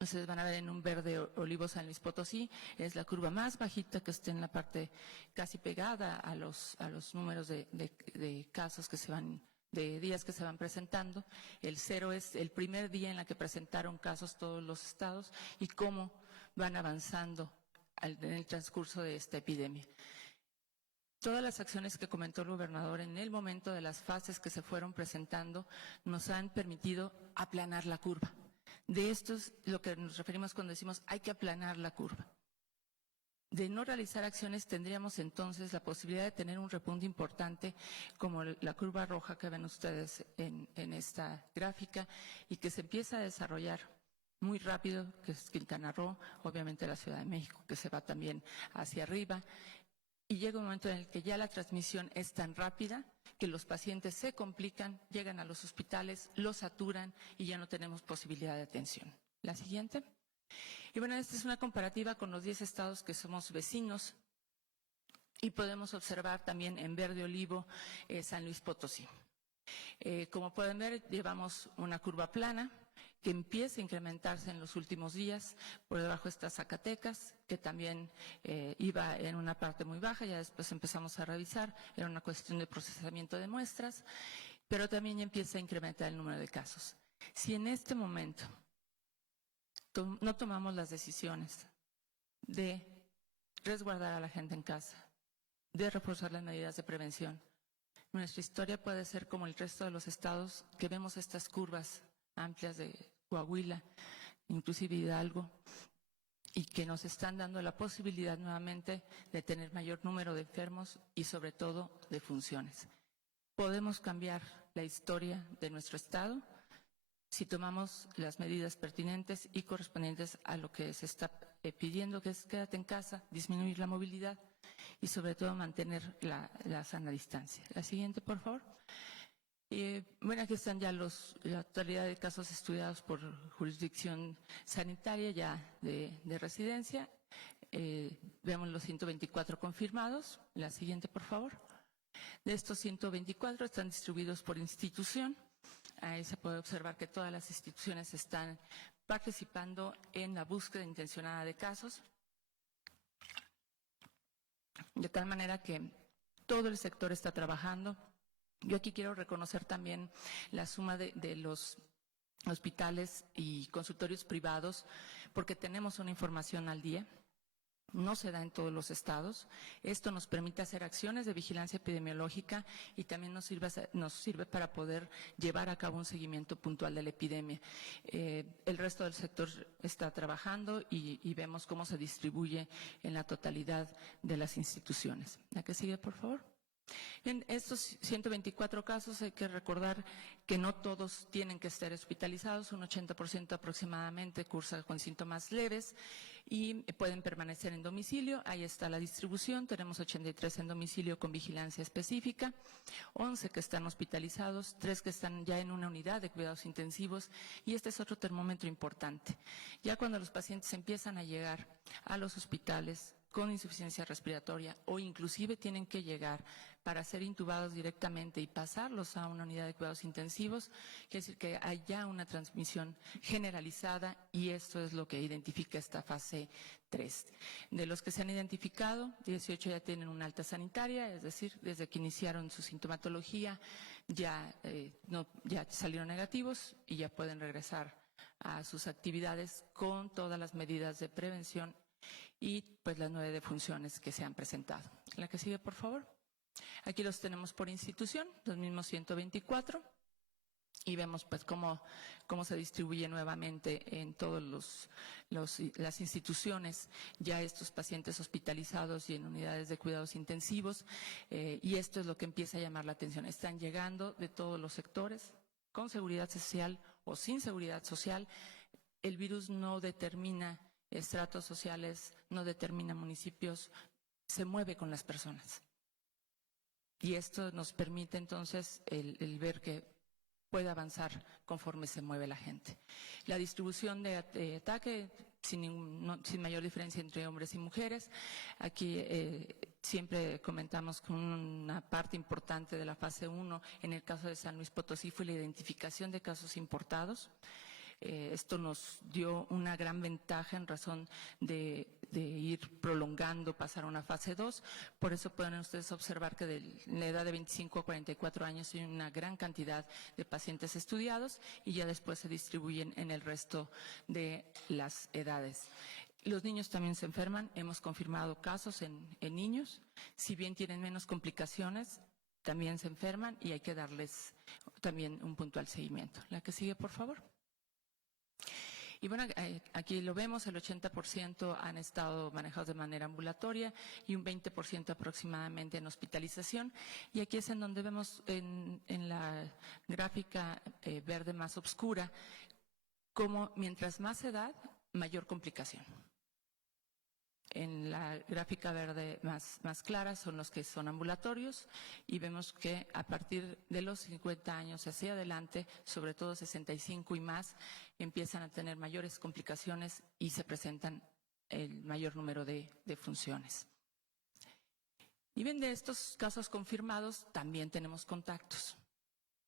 Ustedes van a ver en un verde olivo San Luis Potosí, es la curva más bajita que está en la parte casi pegada a los números de casos que se van, de días que se van presentando. El 0 es el primer día en la que presentaron casos todos los estados y cómo van avanzando en el transcurso de esta epidemia. Todas las acciones que comentó el gobernador en el momento de las fases que se fueron presentando nos han permitido aplanar la curva. De esto es lo que nos referimos cuando decimos hay que aplanar la curva. De no realizar acciones tendríamos entonces la posibilidad de tener un repunte importante como la curva roja que ven ustedes en esta gráfica y que se empieza a desarrollar muy rápido, que es Quintana Roo, obviamente la Ciudad de México, que se va también hacia arriba. Y llega un momento en el que ya la transmisión es tan rápida que los pacientes se complican, llegan a los hospitales, los saturan y ya no tenemos posibilidad de atención. La siguiente. Y bueno, esta es una comparativa con los 10 estados que somos vecinos y podemos observar también en verde olivo San Luis Potosí. Como pueden ver, llevamos una curva plana que empieza a incrementarse en los últimos días. Por debajo está Zacatecas, que también iba en una parte muy baja, ya después empezamos a revisar, era una cuestión de procesamiento de muestras, pero también empieza a incrementar el número de casos. Si en este momento no tomamos las decisiones de resguardar a la gente en casa, de reforzar las medidas de prevención, nuestra historia puede ser como el resto de los estados que vemos estas curvas amplias de Coahuila, inclusive Hidalgo, y que nos están dando la posibilidad nuevamente de tener mayor número de enfermos y sobre todo de funciones. Podemos cambiar la historia de nuestro estado si tomamos las medidas pertinentes y correspondientes a lo que se está pidiendo, que es quédate en casa, disminuir la movilidad y sobre todo mantener la sana distancia. La siguiente, por favor. Bueno, aquí están ya la totalidad de casos estudiados por jurisdicción sanitaria ya de residencia. Vemos los 124 confirmados. La siguiente, por favor. De estos 124 están distribuidos por institución. Ahí se puede observar que todas las instituciones están participando en la búsqueda intencionada de casos, de tal manera que todo el sector está trabajando. Yo aquí quiero reconocer también la suma de los hospitales y consultorios privados, porque tenemos una información al día. No se da en todos los estados. Esto nos permite hacer acciones de vigilancia epidemiológica y también nos sirve para poder llevar a cabo un seguimiento puntual de la epidemia. El resto del sector está trabajando y vemos cómo se distribuye en la totalidad de las instituciones. ¿La que sigue, por favor? En estos 124 casos hay que recordar que no todos tienen que estar hospitalizados, un 80% aproximadamente cursa con síntomas leves y pueden permanecer en domicilio. Ahí está la distribución, tenemos 83 en domicilio con vigilancia específica, 11 que están hospitalizados, 3 que están ya en una unidad de cuidados intensivos y este es otro termómetro importante. Ya cuando los pacientes empiezan a llegar a los hospitales con insuficiencia respiratoria o inclusive tienen que llegar para ser intubados directamente y pasarlos a una unidad de cuidados intensivos, quiere decir que hay ya una transmisión generalizada y esto es lo que identifica esta fase 3. De los que se han identificado, 18 ya tienen una alta sanitaria, es decir, desde que iniciaron su sintomatología ya salieron negativos y ya pueden regresar a sus actividades con todas las medidas de prevención y pues las 9 defunciones que se han presentado. La que sigue, por favor. Aquí los tenemos por institución, los mismos 124, y vemos pues cómo se distribuye nuevamente en todas las instituciones ya estos pacientes hospitalizados y en unidades de cuidados intensivos, y esto es lo que empieza a llamar la atención. Están llegando de todos los sectores, con seguridad social o sin seguridad social. El virus no determina estratos sociales, no determina municipios, se mueve con las personas. Y esto nos permite entonces el ver que puede avanzar conforme se mueve la gente. La distribución de ataque sin mayor diferencia entre hombres y mujeres. Aquí siempre comentamos con una parte importante de la fase 1, en el caso de San Luis Potosí fue la identificación de casos importados. Esto nos dio una gran ventaja en razón de ir prolongando, pasar a una fase 2. Por eso pueden ustedes observar que de la edad de 25 a 44 años hay una gran cantidad de pacientes estudiados y ya después se distribuyen en el resto de las edades. Los niños también se enferman. Hemos confirmado casos en niños. Si bien tienen menos complicaciones, también se enferman y hay que darles también un puntual seguimiento. La que sigue, por favor. Y bueno, aquí lo vemos, el 80% han estado manejados de manera ambulatoria y un 20% aproximadamente en hospitalización. Y aquí es en donde vemos en la gráfica verde más oscura, como mientras más edad, mayor complicación. En la gráfica verde más clara son los que son ambulatorios y vemos que a partir de los 50 años hacia adelante, sobre todo 65 y más, empiezan a tener mayores complicaciones y se presentan el mayor número de funciones. Y bien, de estos casos confirmados también tenemos contactos.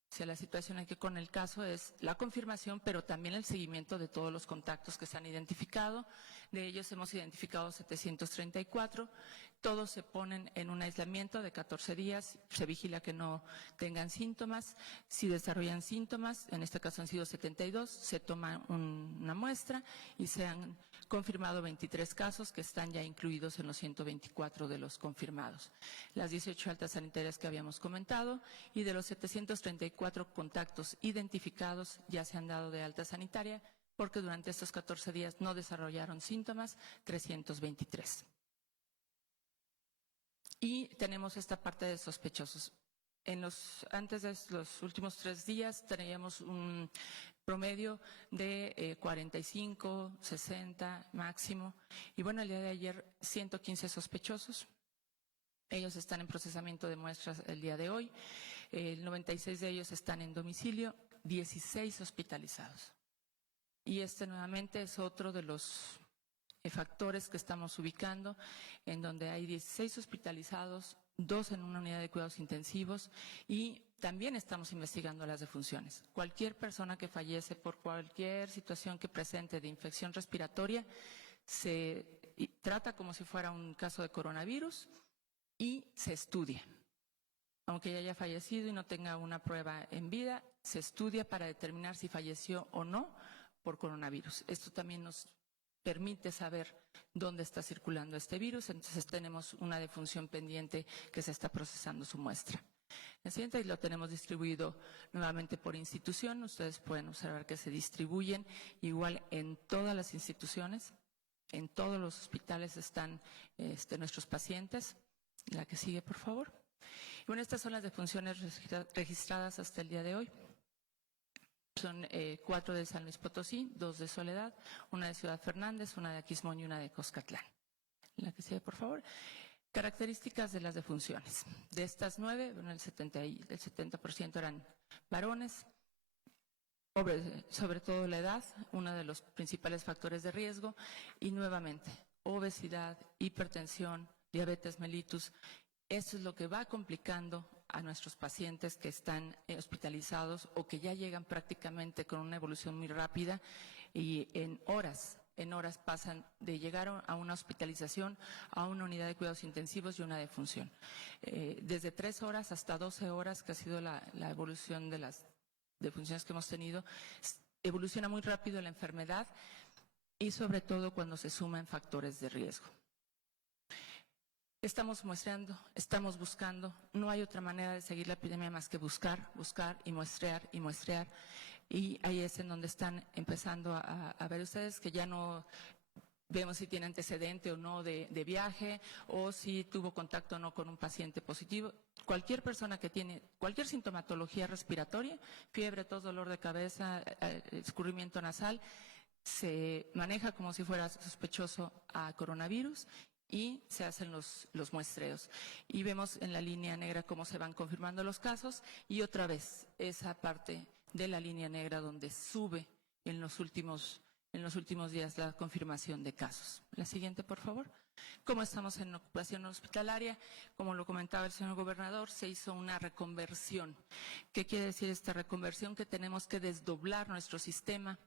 O sea, la situación aquí con el caso es la confirmación, pero también el seguimiento de todos los contactos que se han identificado. De ellos hemos identificado 734. Todos se ponen en un aislamiento de 14 días. Se vigila que no tengan síntomas. Si desarrollan síntomas, en este caso han sido 72, se toma una muestra y se han confirmado 23 casos que están ya incluidos en los 124 de los confirmados. Las 18 altas sanitarias que habíamos comentado y de los 734 contactos identificados ya se han dado de alta sanitaria porque durante estos 14 días no desarrollaron síntomas, 323. Y tenemos esta parte de sospechosos. Antes de los últimos 3 días teníamos un promedio de 45, 60 máximo. Y bueno, el día de ayer 115 sospechosos. Ellos están en procesamiento de muestras el día de hoy. 96 de ellos están en domicilio, 16 hospitalizados. Y este nuevamente es otro de los factores que estamos ubicando, en donde hay 16 hospitalizados, 2 en una unidad de cuidados intensivos y también estamos investigando las defunciones. Cualquier persona que fallece por cualquier situación que presente de infección respiratoria se trata como si fuera un caso de coronavirus y se estudia. Aunque ya haya fallecido y no tenga una prueba en vida, se estudia para determinar si falleció o no por coronavirus. Esto también nos permite saber dónde está circulando este virus, entonces tenemos una defunción pendiente que se está procesando su muestra. La siguiente lo tenemos distribuido nuevamente por institución, ustedes pueden observar que se distribuyen igual en todas las instituciones, en todos los hospitales están nuestros pacientes. La que sigue, por favor. Bueno, estas son las defunciones registradas hasta el día de hoy. Son 4 de San Luis Potosí, 2 de Soledad, 1 de Ciudad Fernández, 1 de Aquismón y 1 de Coscatlán. La que sigue, por favor. Características de las defunciones. De estas 9, bueno, el 70% eran varones, sobre todo la edad, uno de los principales factores de riesgo, y nuevamente, obesidad, hipertensión, diabetes mellitus. Esto es lo que va complicando a nuestros pacientes que están hospitalizados o que ya llegan prácticamente con una evolución muy rápida y en horas pasan de llegar a una hospitalización a una unidad de cuidados intensivos y una defunción. Desde 3 horas hasta 12 horas, que ha sido la evolución de las defunciones que hemos tenido, evoluciona muy rápido la enfermedad y sobre todo cuando se suman factores de riesgo. Estamos muestreando, estamos buscando, no hay otra manera de seguir la epidemia más que buscar y muestrear y muestrear. Y ahí es en donde están empezando a ver ustedes que ya no vemos si tiene antecedente o no de viaje o si tuvo contacto o no con un paciente positivo. Cualquier persona que tiene cualquier sintomatología respiratoria, fiebre, tos, dolor de cabeza, escurrimiento nasal, se maneja como si fuera sospechoso a coronavirus y se hacen los muestreos. Y vemos en la línea negra cómo se van confirmando los casos y otra vez esa parte de la línea negra donde sube en los últimos días la confirmación de casos. La siguiente, por favor. Como estamos en ocupación hospitalaria, como lo comentaba el señor gobernador, se hizo una reconversión. ¿Qué quiere decir esta reconversión? Que tenemos que desdoblar nuestro sistema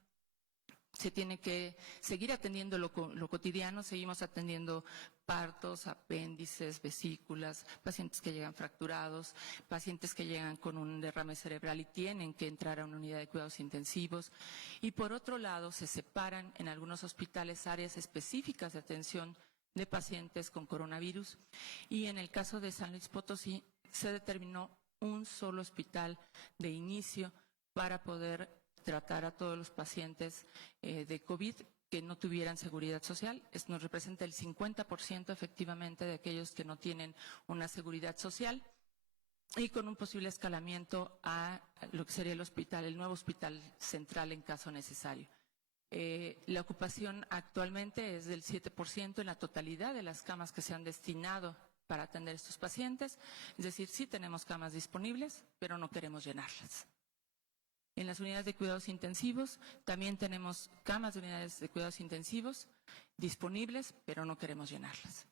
Se tiene que seguir atendiendo lo cotidiano, seguimos atendiendo partos, apéndices, vesículas, pacientes que llegan fracturados, pacientes que llegan con un derrame cerebral y tienen que entrar a una unidad de cuidados intensivos. Y por otro lado, se separan en algunos hospitales áreas específicas de atención de pacientes con coronavirus. Y en el caso de San Luis Potosí, se determinó un solo hospital de inicio para poder tratar a todos los pacientes de COVID que no tuvieran seguridad social. Esto nos representa el 50% efectivamente de aquellos que no tienen una seguridad social, y con un posible escalamiento a lo que sería el hospital, el nuevo hospital central en caso necesario. La ocupación actualmente es del 7% en la totalidad de las camas que se han destinado para atender a estos pacientes. Es decir, sí tenemos camas disponibles, pero no queremos llenarlas. En las unidades de cuidados intensivos también tenemos camas de unidades de cuidados intensivos disponibles, pero no queremos llenarlas.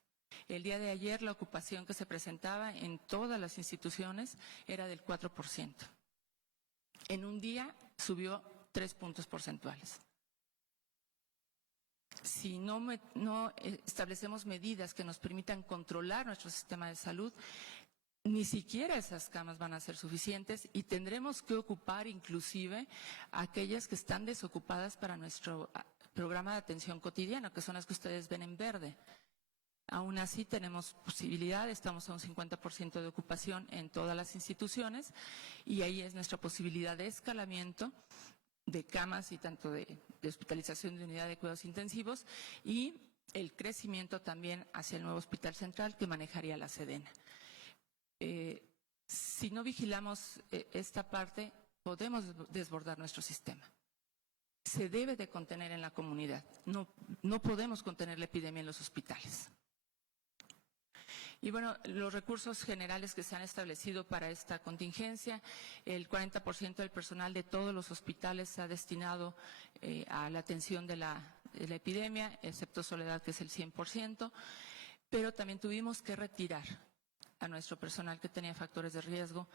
El día de ayer la ocupación que se presentaba en todas las instituciones era del 4%. En un día subió 3 puntos porcentuales. Si no establecemos medidas que nos permitan controlar nuestro sistema de salud, ni siquiera esas camas van a ser suficientes y tendremos que ocupar inclusive aquellas que están desocupadas para nuestro programa de atención cotidiana, que son las que ustedes ven en verde. Aún así tenemos posibilidad, estamos a un 50% de ocupación en todas las instituciones y ahí es nuestra posibilidad de escalamiento de camas y tanto de hospitalización de unidad de cuidados intensivos y el crecimiento también hacia el nuevo hospital central que manejaría la Sedena. Si no vigilamos esta parte, podemos desbordar nuestro sistema. Se debe de contener en la comunidad. No podemos contener la epidemia en los hospitales. Y bueno, los recursos generales que se han establecido para esta contingencia, el 40% del personal de todos los hospitales se ha destinado a la atención de la epidemia, excepto Soledad, que es el 100%, pero también tuvimos que retirar a nuestro personal que tenía factores de riesgo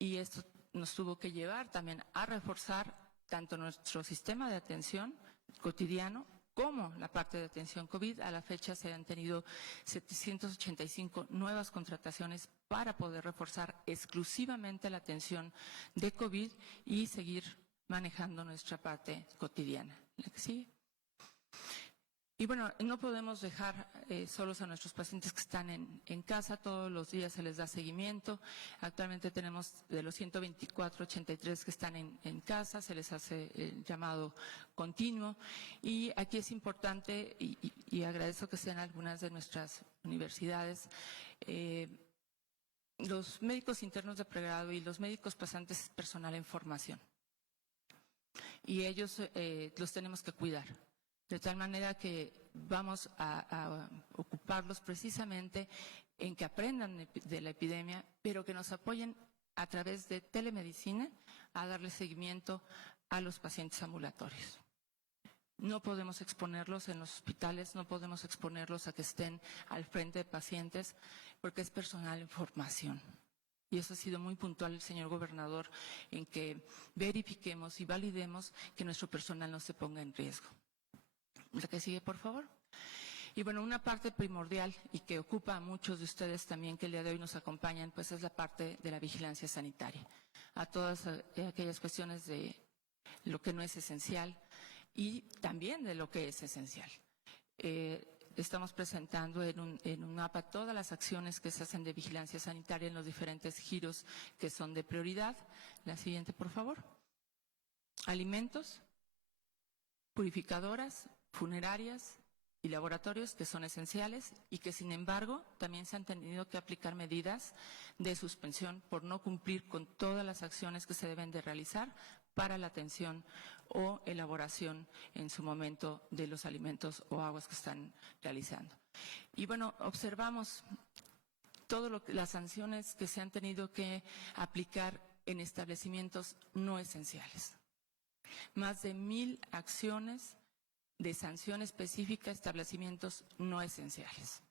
y esto nos tuvo que llevar también a reforzar tanto nuestro sistema de atención cotidiano como la parte de atención COVID. A la fecha se han tenido 785 nuevas contrataciones para poder reforzar exclusivamente la atención de COVID y seguir manejando nuestra parte cotidiana. ¿La que sigue? Y bueno, no podemos dejar solos a nuestros pacientes que están en casa, todos los días se les da seguimiento. Actualmente tenemos de los 124, 83 que están en casa, se les hace el llamado continuo. Y aquí es importante, y agradezco que sean algunas de nuestras universidades, los médicos internos de pregrado y los médicos pasantes personal en formación. Y ellos los tenemos que cuidar. De tal manera que vamos a ocuparlos precisamente en que aprendan de la epidemia, pero que nos apoyen a través de telemedicina a darle seguimiento a los pacientes ambulatorios. No podemos exponerlos en los hospitales, no podemos exponerlos a que estén al frente de pacientes, porque es personal en formación. Y eso ha sido muy puntual el señor gobernador en que verifiquemos y validemos que nuestro personal no se ponga en riesgo. La que sigue, por favor. Y bueno, una parte primordial y que ocupa a muchos de ustedes también que el día de hoy nos acompañan, pues es la parte de la vigilancia sanitaria. A todas aquellas cuestiones de lo que no es esencial y también de lo que es esencial. Estamos presentando en un mapa todas las acciones que se hacen de vigilancia sanitaria en los diferentes giros que son de prioridad. La siguiente, por favor. Alimentos, purificadoras, funerarias y laboratorios que son esenciales y que sin embargo también se han tenido que aplicar medidas de suspensión por no cumplir con todas las acciones que se deben de realizar para la atención o elaboración en su momento de los alimentos o aguas que están realizando. Y bueno, observamos todas las sanciones que se han tenido que aplicar en establecimientos no esenciales. Más de 1,000 acciones de sanción específica a establecimientos no esenciales.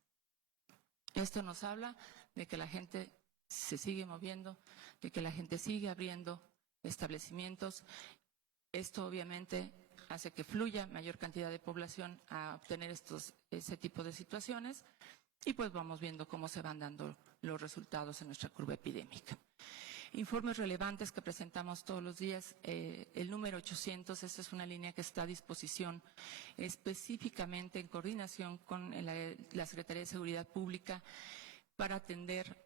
Esto nos habla de que la gente se sigue moviendo, de que la gente sigue abriendo establecimientos. Esto obviamente hace que fluya mayor cantidad de población a obtener ese tipo de situaciones y pues vamos viendo cómo se van dando los resultados en nuestra curva epidémica. Informes relevantes que presentamos todos los días. El número 800, esta es una línea que está a disposición específicamente en coordinación con la Secretaría de Seguridad Pública para atender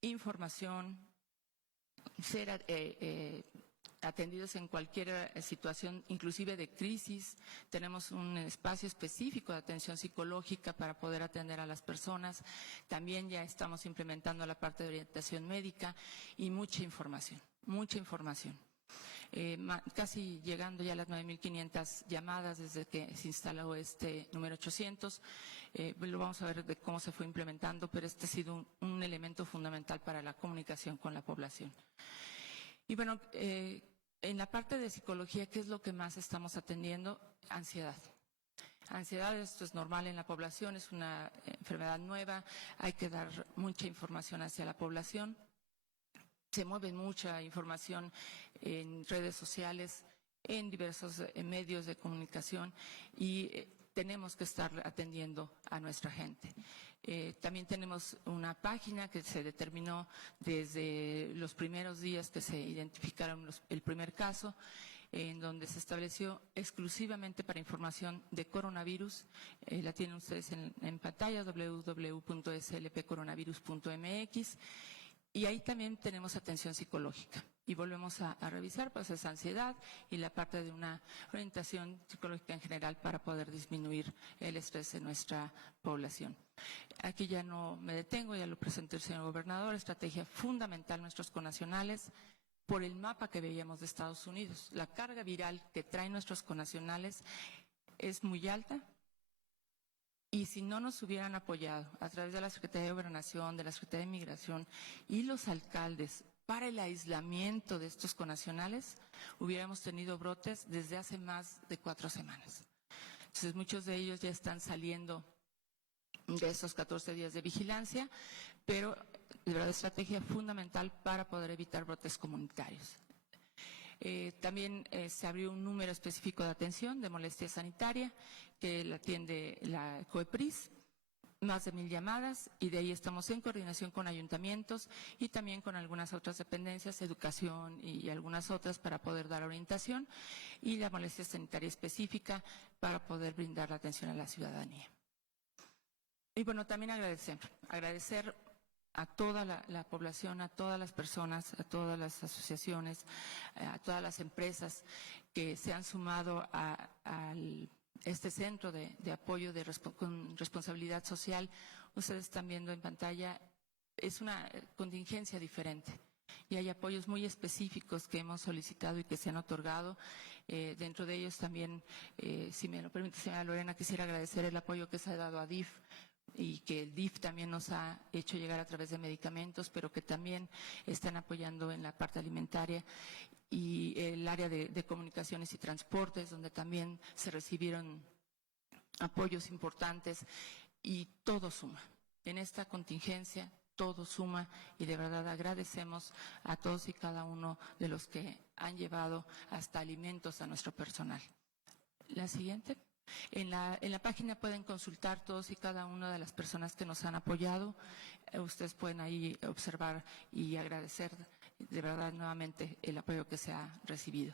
información, ser atendidos en cualquier situación, inclusive de crisis. Tenemos un espacio específico de atención psicológica para poder atender a las personas. También ya estamos implementando la parte de orientación médica y mucha información, mucha información. Casi llegando ya a las 9.500 llamadas desde que se instaló este número 800. Lo vamos a ver de cómo se fue implementando, pero este ha sido un elemento fundamental para la comunicación con la población. Y bueno, en la parte de psicología, ¿qué es lo que más estamos atendiendo? Ansiedad. Ansiedad, esto es normal en la población, es una enfermedad nueva, hay que dar mucha información hacia la población. Se mueve mucha información en redes sociales, en diversos medios de comunicación y tenemos que estar atendiendo a nuestra gente. También tenemos una página que se determinó desde los primeros días que se identificaron el primer caso, en donde se estableció exclusivamente para información de coronavirus. La tienen ustedes en pantalla, www.slpcoronavirus.mx. Y ahí también tenemos atención psicológica. Y volvemos a revisar pues esa ansiedad y la parte de una orientación psicológica en general para poder disminuir el estrés en nuestra población. Aquí ya no me detengo, ya lo presentó el señor gobernador, estrategia fundamental nuestros connacionales por el mapa que veíamos de Estados Unidos. La carga viral que traen nuestros connacionales es muy alta. Y si no nos hubieran apoyado a través de la Secretaría de Gobernación, de la Secretaría de Migración y los alcaldes para el aislamiento de estos connacionales, hubiéramos tenido brotes desde hace más de 4 semanas. Entonces, muchos de ellos ya están saliendo de esos 14 días de vigilancia, pero de verdad estrategia fundamental para poder evitar brotes comunitarios. También se abrió un número específico de atención de molestia sanitaria que la atiende la COEPRIS, más de 1,000 llamadas, y de ahí estamos en coordinación con ayuntamientos y también con algunas otras dependencias, educación y algunas otras para poder dar orientación, y la molestia sanitaria específica para poder brindar la atención a la ciudadanía. Y bueno, también agradecer a toda la población, a todas las personas, a todas las asociaciones, a todas las empresas que se han sumado a este centro de apoyo con responsabilidad social. Ustedes están viendo en pantalla, es una contingencia diferente y hay apoyos muy específicos que hemos solicitado y que se han otorgado. Dentro de ellos también, si me lo permite, señora Lorena, quisiera agradecer el apoyo que se ha dado a DIF, y que el DIF también nos ha hecho llegar a través de medicamentos, pero que también están apoyando en la parte alimentaria, y el área de comunicaciones y transportes, donde también se recibieron apoyos importantes, y todo suma. En esta contingencia todo suma y de verdad agradecemos a todos y cada uno de los que han llevado hasta alimentos a nuestro personal. La siguiente. En la página pueden consultar todos y cada una de las personas que nos han apoyado. Ustedes pueden ahí observar y agradecer de verdad nuevamente el apoyo que se ha recibido.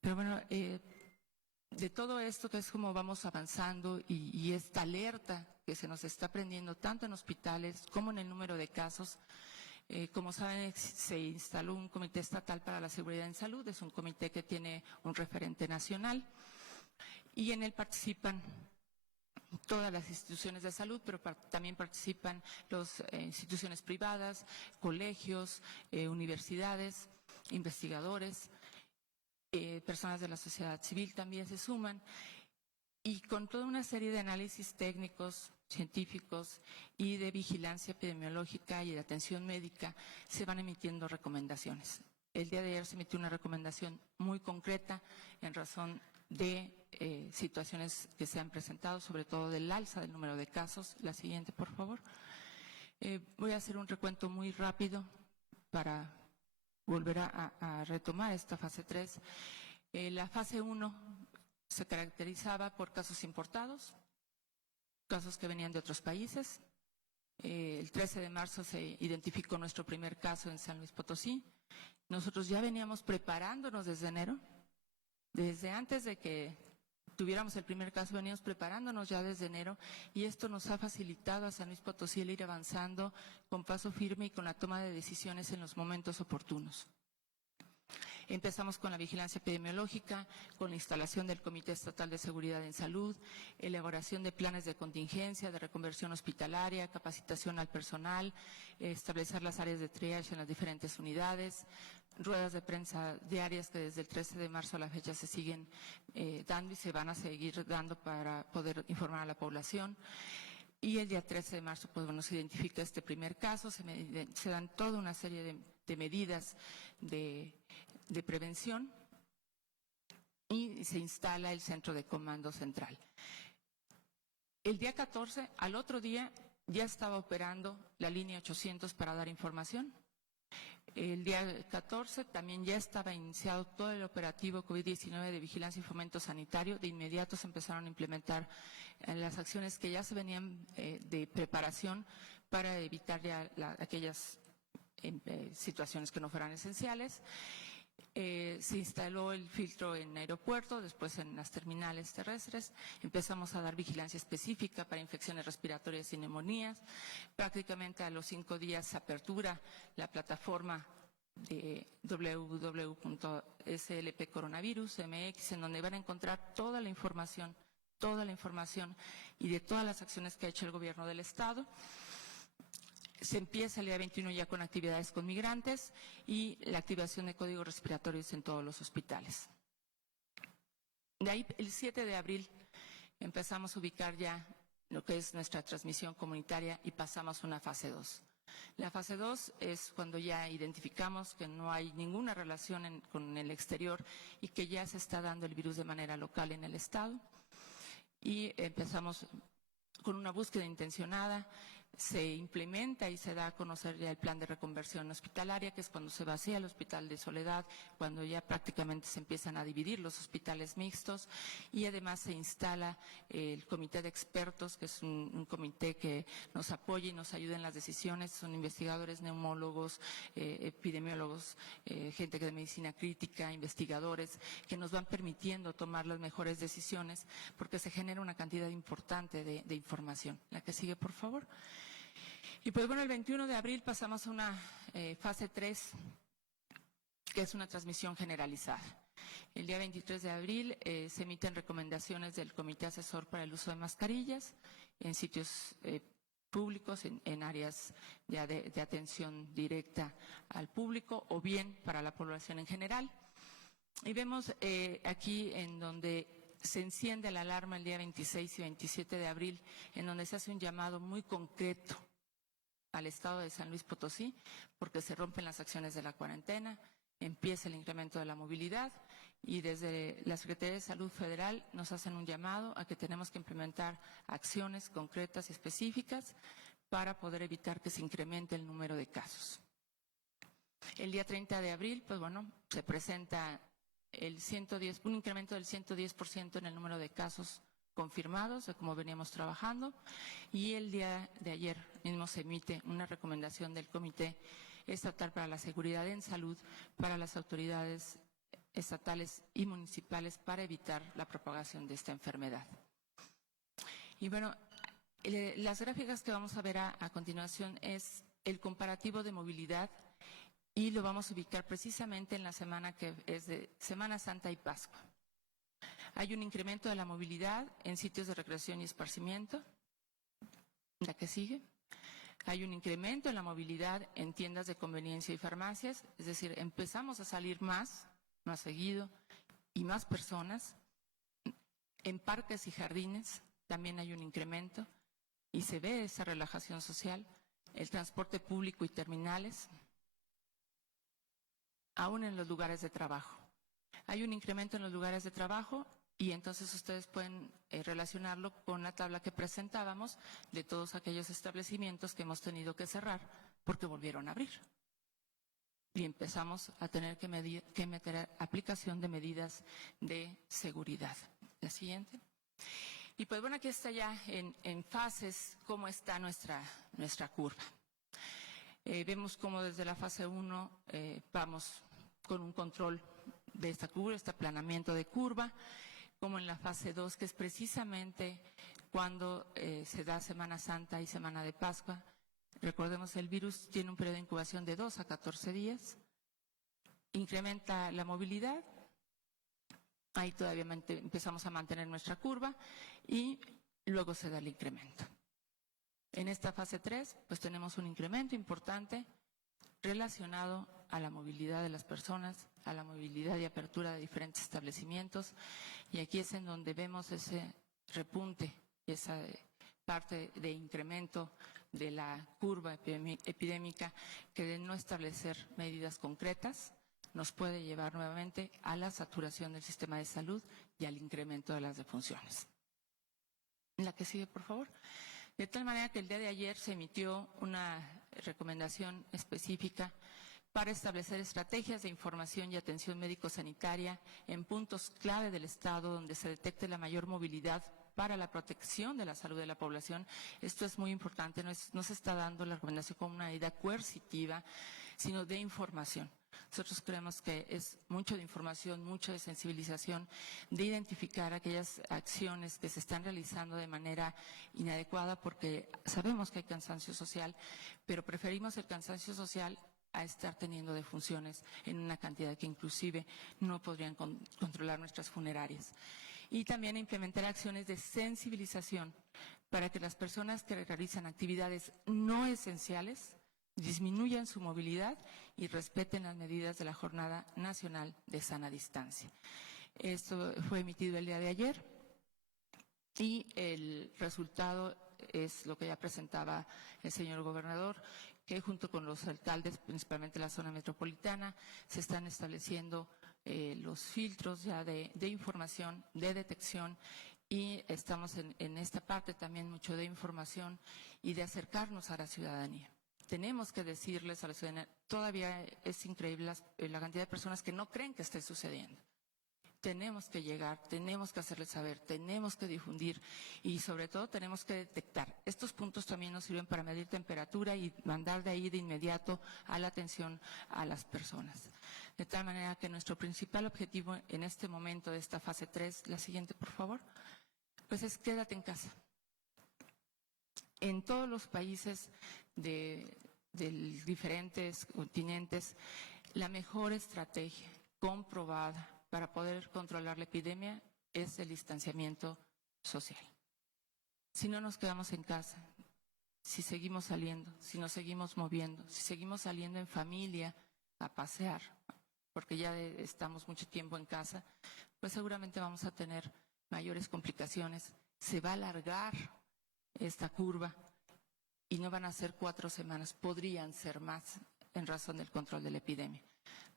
Pero bueno, de todo esto que es como vamos avanzando y esta alerta que se nos está prendiendo tanto en hospitales como en el número de casos. Como saben, se instaló un comité estatal para la seguridad en salud. Es un comité que tiene un referente nacional. Y en él participan todas las instituciones de salud, pero también participan las instituciones privadas, colegios, universidades, investigadores, personas de la sociedad civil también se suman, y con toda una serie de análisis técnicos, científicos y de vigilancia epidemiológica y de atención médica se van emitiendo recomendaciones. El día de ayer se emitió una recomendación muy concreta en razón de situaciones que se han presentado, sobre todo del alza del número de casos. La siguiente, por favor. Voy a hacer un recuento muy rápido para volver a retomar esta fase 3. La fase 1 se caracterizaba por casos importados, casos que venían de otros países. El 13 de marzo se identificó nuestro primer caso en San Luis Potosí. Nosotros ya veníamos preparándonos desde enero, desde antes de que tuviéramos el primer caso, veníamos preparándonos ya desde enero, y esto nos ha facilitado a San Luis Potosí el ir avanzando con paso firme y con la toma de decisiones en los momentos oportunos. Empezamos con la vigilancia epidemiológica, con la instalación del Comité Estatal de Seguridad en Salud, elaboración de planes de contingencia, de reconversión hospitalaria, capacitación al personal, establecer las áreas de triage en las diferentes unidades, ruedas de prensa diarias que desde el 13 de marzo a la fecha se siguen dando y se van a seguir dando para poder informar a la población. Y el día 13 de marzo, pues bueno, se identifica este primer caso, se dan toda una serie de medidas de prevención y se instala el centro de comando central. El día 14, al otro día, ya estaba operando la línea 800 para dar información. El día 14 también ya estaba iniciado todo el operativo COVID-19 de vigilancia y fomento sanitario. De inmediato se empezaron a implementar las acciones que ya se venían de preparación para evitar ya aquellas situaciones que no fueran esenciales. Se instaló el filtro en aeropuerto, después en las terminales terrestres. Empezamos a dar vigilancia específica para infecciones respiratorias y neumonías. Prácticamente a los 5 días se apertura la plataforma de www.slpcoronavirus.mx, en donde van a encontrar toda la información y de todas las acciones que ha hecho el gobierno del Estado. Se empieza el día 21 ya con actividades con migrantes y la activación de códigos respiratorios en todos los hospitales. De ahí, el 7 de abril, empezamos a ubicar ya lo que es nuestra transmisión comunitaria y pasamos a una fase 2. La fase 2 es cuando ya identificamos que no hay ninguna relación con el exterior y que ya se está dando el virus de manera local en el estado. Y empezamos con una búsqueda intencionada. Se implementa y se da a conocer ya el plan de reconversión hospitalaria, que es cuando se vacía el hospital de Soledad, cuando ya prácticamente se empiezan a dividir los hospitales mixtos, y además se instala el comité de expertos, que es un comité que nos apoya y nos ayuda en las decisiones. Son investigadores, neumólogos, epidemiólogos, gente de medicina crítica, investigadores, que nos van permitiendo tomar las mejores decisiones, porque se genera una cantidad importante de información. La que sigue, por favor. Y pues bueno, el 21 de abril pasamos a una fase 3, que es una transmisión generalizada. El día 23 de abril se emiten recomendaciones del Comité Asesor para el uso de mascarillas en sitios públicos, en áreas de atención directa al público o bien para la población en general. Y vemos aquí en donde se enciende la alarma el día 26 y 27 de abril, en donde se hace un llamado muy concreto al estado de San Luis Potosí, porque se rompen las acciones de la cuarentena, empieza el incremento de la movilidad y desde la Secretaría de Salud Federal nos hacen un llamado a que tenemos que implementar acciones concretas y específicas para poder evitar que se incremente el número de casos. El día 30 de abril, pues bueno, se presenta un incremento del 110% en el número de casos confirmados, de cómo veníamos trabajando, y el día de ayer mismo se emite una recomendación del Comité Estatal para la Seguridad en Salud para las autoridades estatales y municipales para evitar la propagación de esta enfermedad. Y bueno, las gráficas que vamos a ver a continuación es el comparativo de movilidad y lo vamos a ubicar precisamente en la semana que es de Semana Santa y Pascua. Hay un incremento de la movilidad en sitios de recreación y esparcimiento. La que sigue. Hay un incremento en la movilidad en tiendas de conveniencia y farmacias, es decir, empezamos a salir más seguido y más personas. En parques y jardines también hay un incremento y se ve esa relajación social. El transporte público y terminales, aún en los lugares de trabajo. Hay un incremento en los lugares de trabajo y entonces ustedes pueden relacionarlo con la tabla que presentábamos de todos aquellos establecimientos que hemos tenido que cerrar porque volvieron a abrir. Y empezamos a tener que meter aplicación de medidas de seguridad. La siguiente. Y pues bueno, aquí está ya en fases cómo está nuestra curva. Vemos cómo desde la fase 1 vamos con un control de esta curva, este aplanamiento de curva, como en la fase 2, que es precisamente cuando se da Semana Santa y Semana de Pascua. Recordemos, el virus tiene un periodo de incubación de 2 a 14 días, incrementa la movilidad, ahí todavía empezamos a mantener nuestra curva y luego se da el incremento. En esta fase 3, pues tenemos un incremento importante relacionado a la movilidad de las personas, a la movilidad y apertura de diferentes establecimientos, y aquí es en donde vemos ese repunte, esa parte de incremento de la curva epidémica, que de no establecer medidas concretas nos puede llevar nuevamente a la saturación del sistema de salud y al incremento de las defunciones. La que sigue, por favor. De tal manera que el día de ayer se emitió una recomendación específica para establecer estrategias de información y atención médico-sanitaria en puntos clave del Estado donde se detecte la mayor movilidad para la protección de la salud de la población. Esto es muy importante, no se está dando la recomendación como una medida coercitiva, sino de información. Nosotros creemos que es mucho de información, mucho de sensibilización, de identificar aquellas acciones que se están realizando de manera inadecuada, porque sabemos que hay cansancio social, pero preferimos el cansancio social a estar teniendo defunciones en una cantidad que inclusive no podrían controlar nuestras funerarias. Y también implementar acciones de sensibilización para que las personas que realizan actividades no esenciales disminuyan su movilidad y respeten las medidas de la Jornada Nacional de Sana Distancia. Esto fue emitido el día de ayer y el resultado es lo que ya presentaba el señor gobernador, que junto con los alcaldes, principalmente de la zona metropolitana, se están estableciendo los filtros ya de información, de detección, y estamos en esta parte también mucho de información y de acercarnos a la ciudadanía. Tenemos que decirles a la ciudadanía, todavía es increíble la cantidad de personas que no creen que esté sucediendo. Tenemos que llegar, tenemos que hacerles saber, tenemos que difundir y sobre todo tenemos que detectar. Estos puntos también nos sirven para medir temperatura y mandar de ahí de inmediato a la atención a las personas. De tal manera que nuestro principal objetivo en este momento de esta fase 3, la siguiente por favor, pues es quédate en casa. En todos los países de diferentes continentes, la mejor estrategia comprobada para poder controlar la epidemia es el distanciamiento social. Si no nos quedamos en casa, si seguimos saliendo, si nos seguimos moviendo, si seguimos saliendo en familia a pasear, porque ya estamos mucho tiempo en casa, pues seguramente vamos a tener mayores complicaciones. Se va a alargar esta curva y no van a ser 4 semanas, podrían ser más en razón del control de la epidemia.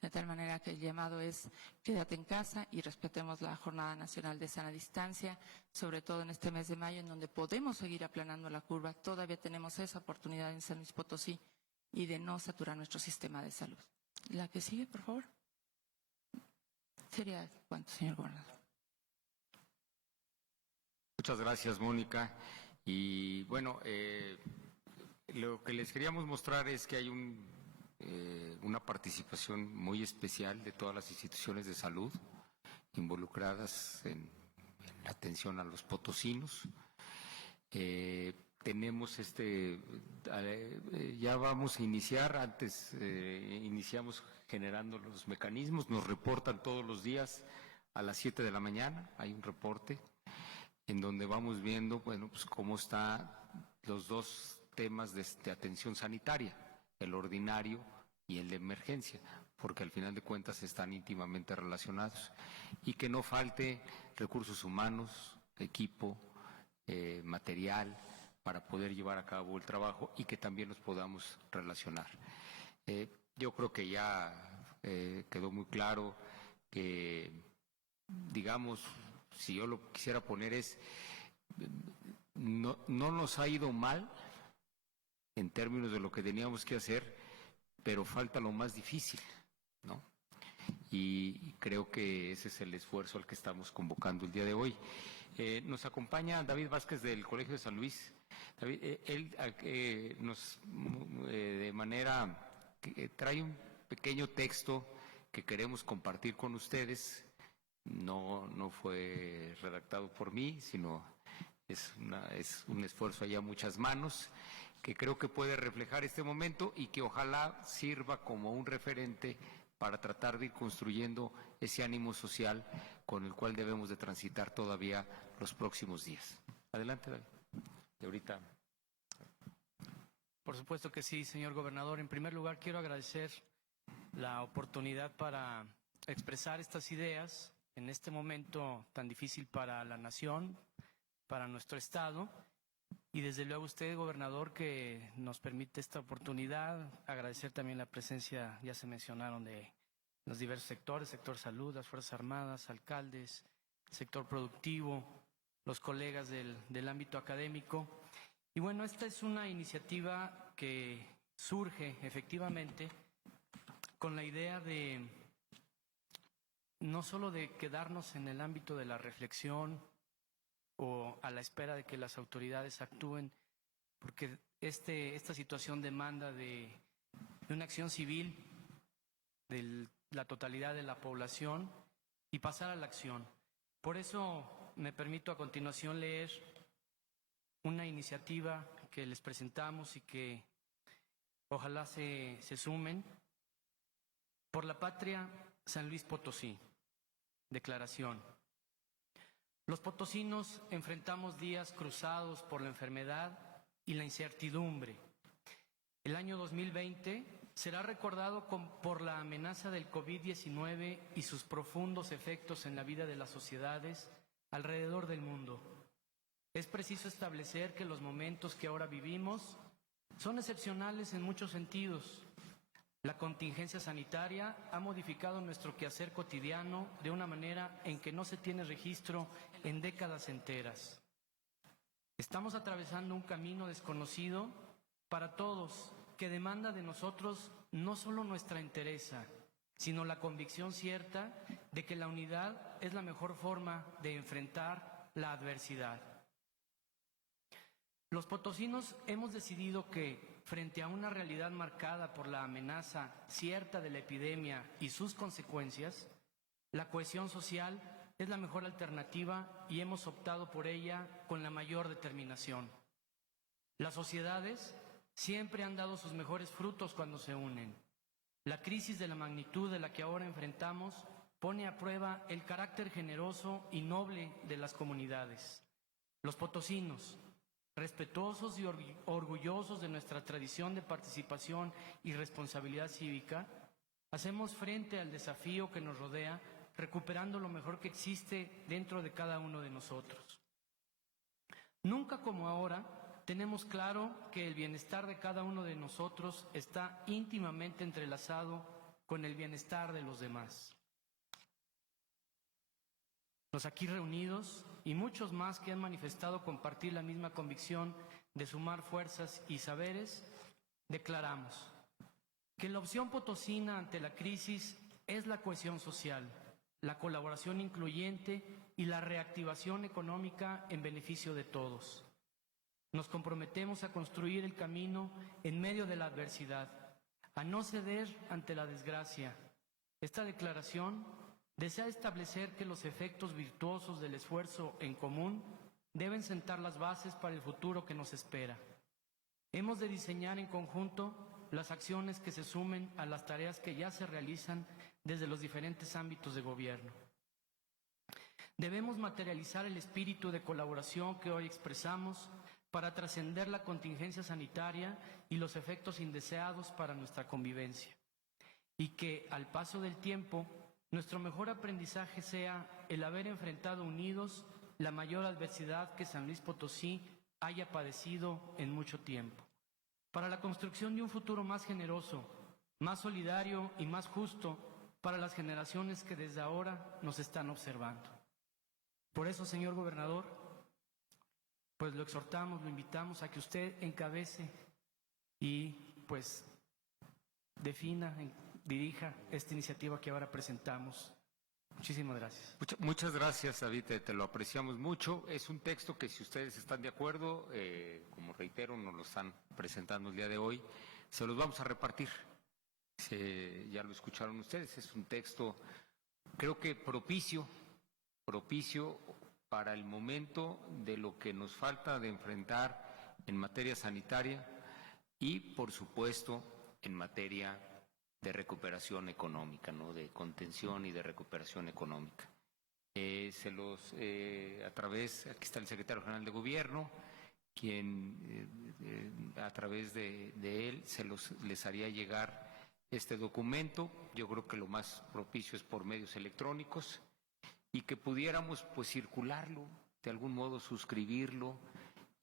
De tal manera que el llamado es quédate en casa y respetemos la Jornada Nacional de Sana Distancia, sobre todo en este mes de mayo, en donde podemos seguir aplanando la curva. Todavía tenemos esa oportunidad en San Luis Potosí y de no saturar nuestro sistema de salud. La que sigue, por favor. ¿Sería cuánto, señor gobernador? Muchas gracias, Mónica. Y bueno, lo que les queríamos mostrar es que hay una participación muy especial de todas las instituciones de salud involucradas en la atención a los potosinos. Tenemos ya vamos a iniciar, antes iniciamos generando los mecanismos, nos reportan todos los días a las 7 de la mañana, hay un reporte en donde vamos viendo, bueno, pues cómo están los dos temas de atención sanitaria, el ordinario y el de emergencia, porque al final de cuentas están íntimamente relacionados, y que no falte recursos humanos, equipo, material, para poder llevar a cabo el trabajo y que también nos podamos relacionar. Yo creo que ya quedó muy claro que, digamos, si yo lo quisiera poner es, no nos ha ido mal en términos de lo que teníamos que hacer, pero falta lo más difícil, ¿no? Y creo que ese es el esfuerzo al que estamos convocando el día de hoy. Nos acompaña David Vázquez del Colegio de San Luis. David, él nos, de manera, trae un pequeño texto que queremos compartir con ustedes. No fue redactado por mí, sino es un esfuerzo allá a muchas manos, que creo que puede reflejar este momento y que ojalá sirva como un referente para tratar de ir construyendo ese ánimo social con el cual debemos de transitar todavía los próximos días. Adelante, David. Y ahorita. Por supuesto que sí, señor gobernador. En primer lugar, quiero agradecer la oportunidad para expresar estas ideas en este momento tan difícil para la nación, para nuestro Estado, y desde luego usted, gobernador, que nos permite esta oportunidad. Agradecer también la presencia, ya se mencionaron, de los diversos sectores, sector salud, las Fuerzas Armadas, alcaldes, sector productivo, los colegas del ámbito académico. Y bueno, esta es una iniciativa que surge efectivamente con la idea de no solo de quedarnos en el ámbito de la reflexión o a la espera de que las autoridades actúen, porque esta situación demanda de una acción civil de la totalidad de la población y pasar a la acción. Por eso me permito a continuación leer una iniciativa que les presentamos y que ojalá se sumen. Por la patria, San Luis Potosí. Declaración. Los potosinos enfrentamos días cruzados por la enfermedad y la incertidumbre. El año 2020 será recordado por la amenaza del COVID-19 y sus profundos efectos en la vida de las sociedades alrededor del mundo. Es preciso establecer que los momentos que ahora vivimos son excepcionales en muchos sentidos. La contingencia sanitaria ha modificado nuestro quehacer cotidiano de una manera en que no se tiene registro en décadas enteras. Estamos atravesando un camino desconocido para todos que demanda de nosotros no solo nuestra entereza, sino la convicción cierta de que la unidad es la mejor forma de enfrentar la adversidad. Los potosinos hemos decidido que, frente a una realidad marcada por la amenaza cierta de la epidemia y sus consecuencias, la cohesión social es la mejor alternativa y hemos optado por ella con la mayor determinación. Las sociedades siempre han dado sus mejores frutos cuando se unen. La crisis de la magnitud de la que ahora enfrentamos pone a prueba el carácter generoso y noble de las comunidades. Los potosinos, respetuosos y orgullosos de nuestra tradición de participación y responsabilidad cívica, hacemos frente al desafío que nos rodea, recuperando lo mejor que existe dentro de cada uno de nosotros. Nunca como ahora tenemos claro que el bienestar de cada uno de nosotros está íntimamente entrelazado con el bienestar de los demás. Los aquí reunidos y muchos más que han manifestado compartir la misma convicción de sumar fuerzas y saberes, declaramos que la opción potosina ante la crisis es la cohesión social, la colaboración incluyente y la reactivación económica en beneficio de todos. Nos comprometemos a construir el camino en medio de la adversidad, a no ceder ante la desgracia. Esta declaración desea establecer que los efectos virtuosos del esfuerzo en común deben sentar las bases para el futuro que nos espera. Hemos de diseñar en conjunto las acciones que se sumen a las tareas que ya se realizan desde los diferentes ámbitos de gobierno. Debemos materializar el espíritu de colaboración que hoy expresamos para trascender la contingencia sanitaria y los efectos indeseados para nuestra convivencia. Y que, al paso del tiempo, nuestro mejor aprendizaje sea el haber enfrentado unidos la mayor adversidad que San Luis Potosí haya padecido en mucho tiempo, para la construcción de un futuro más generoso, más solidario y más justo para las generaciones que desde ahora nos están observando. Por eso, señor gobernador, pues lo exhortamos, lo invitamos a que usted encabece y pues defina, dirija esta iniciativa que ahora presentamos. Muchísimas gracias. Muchas gracias, David, te lo apreciamos mucho. Es un texto que, si ustedes están de acuerdo, como reitero, nos lo están presentando el día de hoy, se los vamos a repartir. Ya lo escucharon ustedes, es un texto, creo que propicio para el momento de lo que nos falta de enfrentar en materia sanitaria y, por supuesto, en materia de recuperación económica, ¿no? De contención y de recuperación económica. A través, aquí está el secretario general de Gobierno, quien a través de él les haría llegar este documento. Yo creo que lo más propicio es por medios electrónicos y que pudiéramos pues circularlo, de algún modo suscribirlo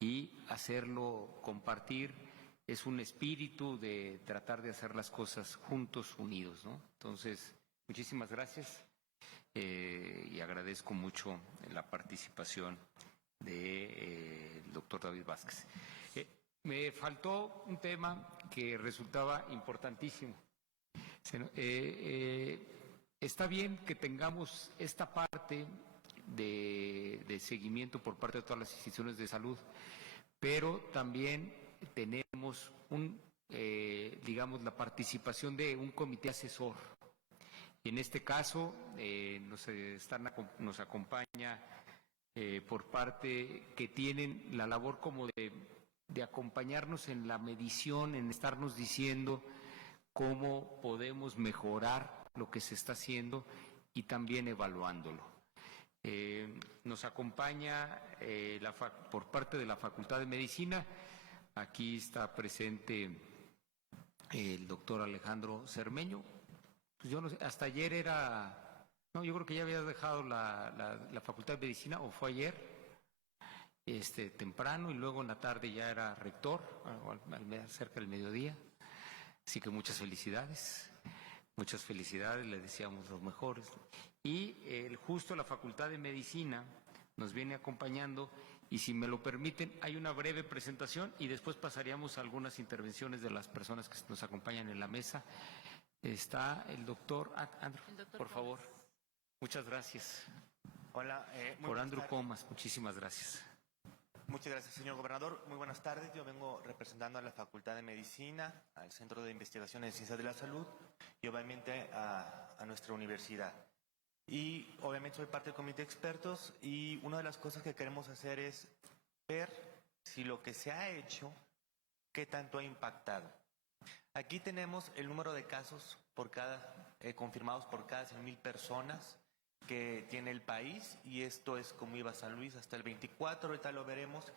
y hacerlo compartir. Es un espíritu de tratar de hacer las cosas juntos, unidos, ¿no? Entonces, muchísimas gracias y agradezco mucho la participación del doctor David Vázquez. Me faltó un tema que resultaba importantísimo. Está bien que tengamos esta parte de seguimiento por parte de todas las instituciones de salud, pero también tenemos digamos, la participación de un comité asesor. Y en este caso nos acompaña por parte que tienen la labor como de acompañarnos en la medición, en estarnos diciendo cómo podemos mejorar lo que se está haciendo y también evaluándolo. Nos acompaña por parte de la Facultad de Medicina. Aquí está presente el doctor Alejandro Cermeño. Pues yo no sé, hasta ayer yo creo que ya había dejado la Facultad de Medicina, o fue ayer, temprano, y luego en la tarde ya era rector, cerca del mediodía. Así que muchas felicidades, le deseamos los mejores. Y justo la Facultad de Medicina nos viene acompañando, y si me lo permiten, hay una breve presentación y después pasaríamos a algunas intervenciones de las personas que nos acompañan en la mesa. Está el doctor Andrew, por favor. Muchas gracias. Hola, por Andrew Comas, muchísimas gracias. Muchas gracias, señor gobernador. Muy buenas tardes. Yo vengo representando a la Facultad de Medicina, al Centro de Investigación en Ciencias de la Salud y obviamente a nuestra universidad. Y obviamente soy parte del comité de expertos, y una de las cosas que queremos hacer es ver si lo que se ha hecho, qué tanto ha impactado. Aquí tenemos el número de casos confirmados por cada 100,000 personas que tiene el país, y esto es como iba San Luis hasta el 24, ahorita lo veremos.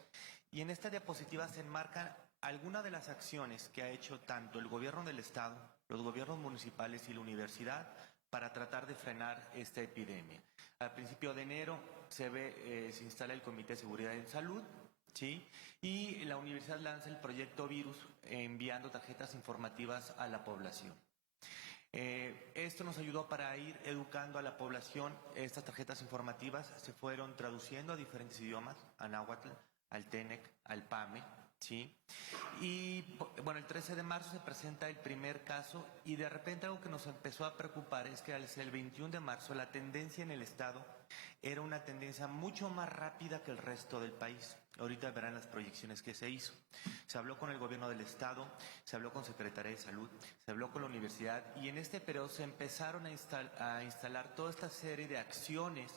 Y en esta diapositiva se enmarcan algunas de las acciones que ha hecho tanto el gobierno del estado, los gobiernos municipales y la universidad para tratar de frenar esta epidemia. Al principio de enero se instala el Comité de Seguridad en Salud, ¿sí? Y la universidad lanza el proyecto Virus, enviando tarjetas informativas a la población. Esto nos ayudó para ir educando a la población. Estas tarjetas informativas se fueron traduciendo a diferentes idiomas, a náhuatl, al tenec, al pame, ¿sí? Y bueno, el 13 de marzo se presenta el primer caso, y de repente algo que nos empezó a preocupar es que al ser el 21 de marzo la tendencia en el estado era una tendencia mucho más rápida que el resto del país. Ahorita verán las proyecciones que se hizo. Se habló con el gobierno del estado, se habló con Secretaría de Salud, se habló con la universidad, y en este periodo se empezaron a instalar toda esta serie de acciones,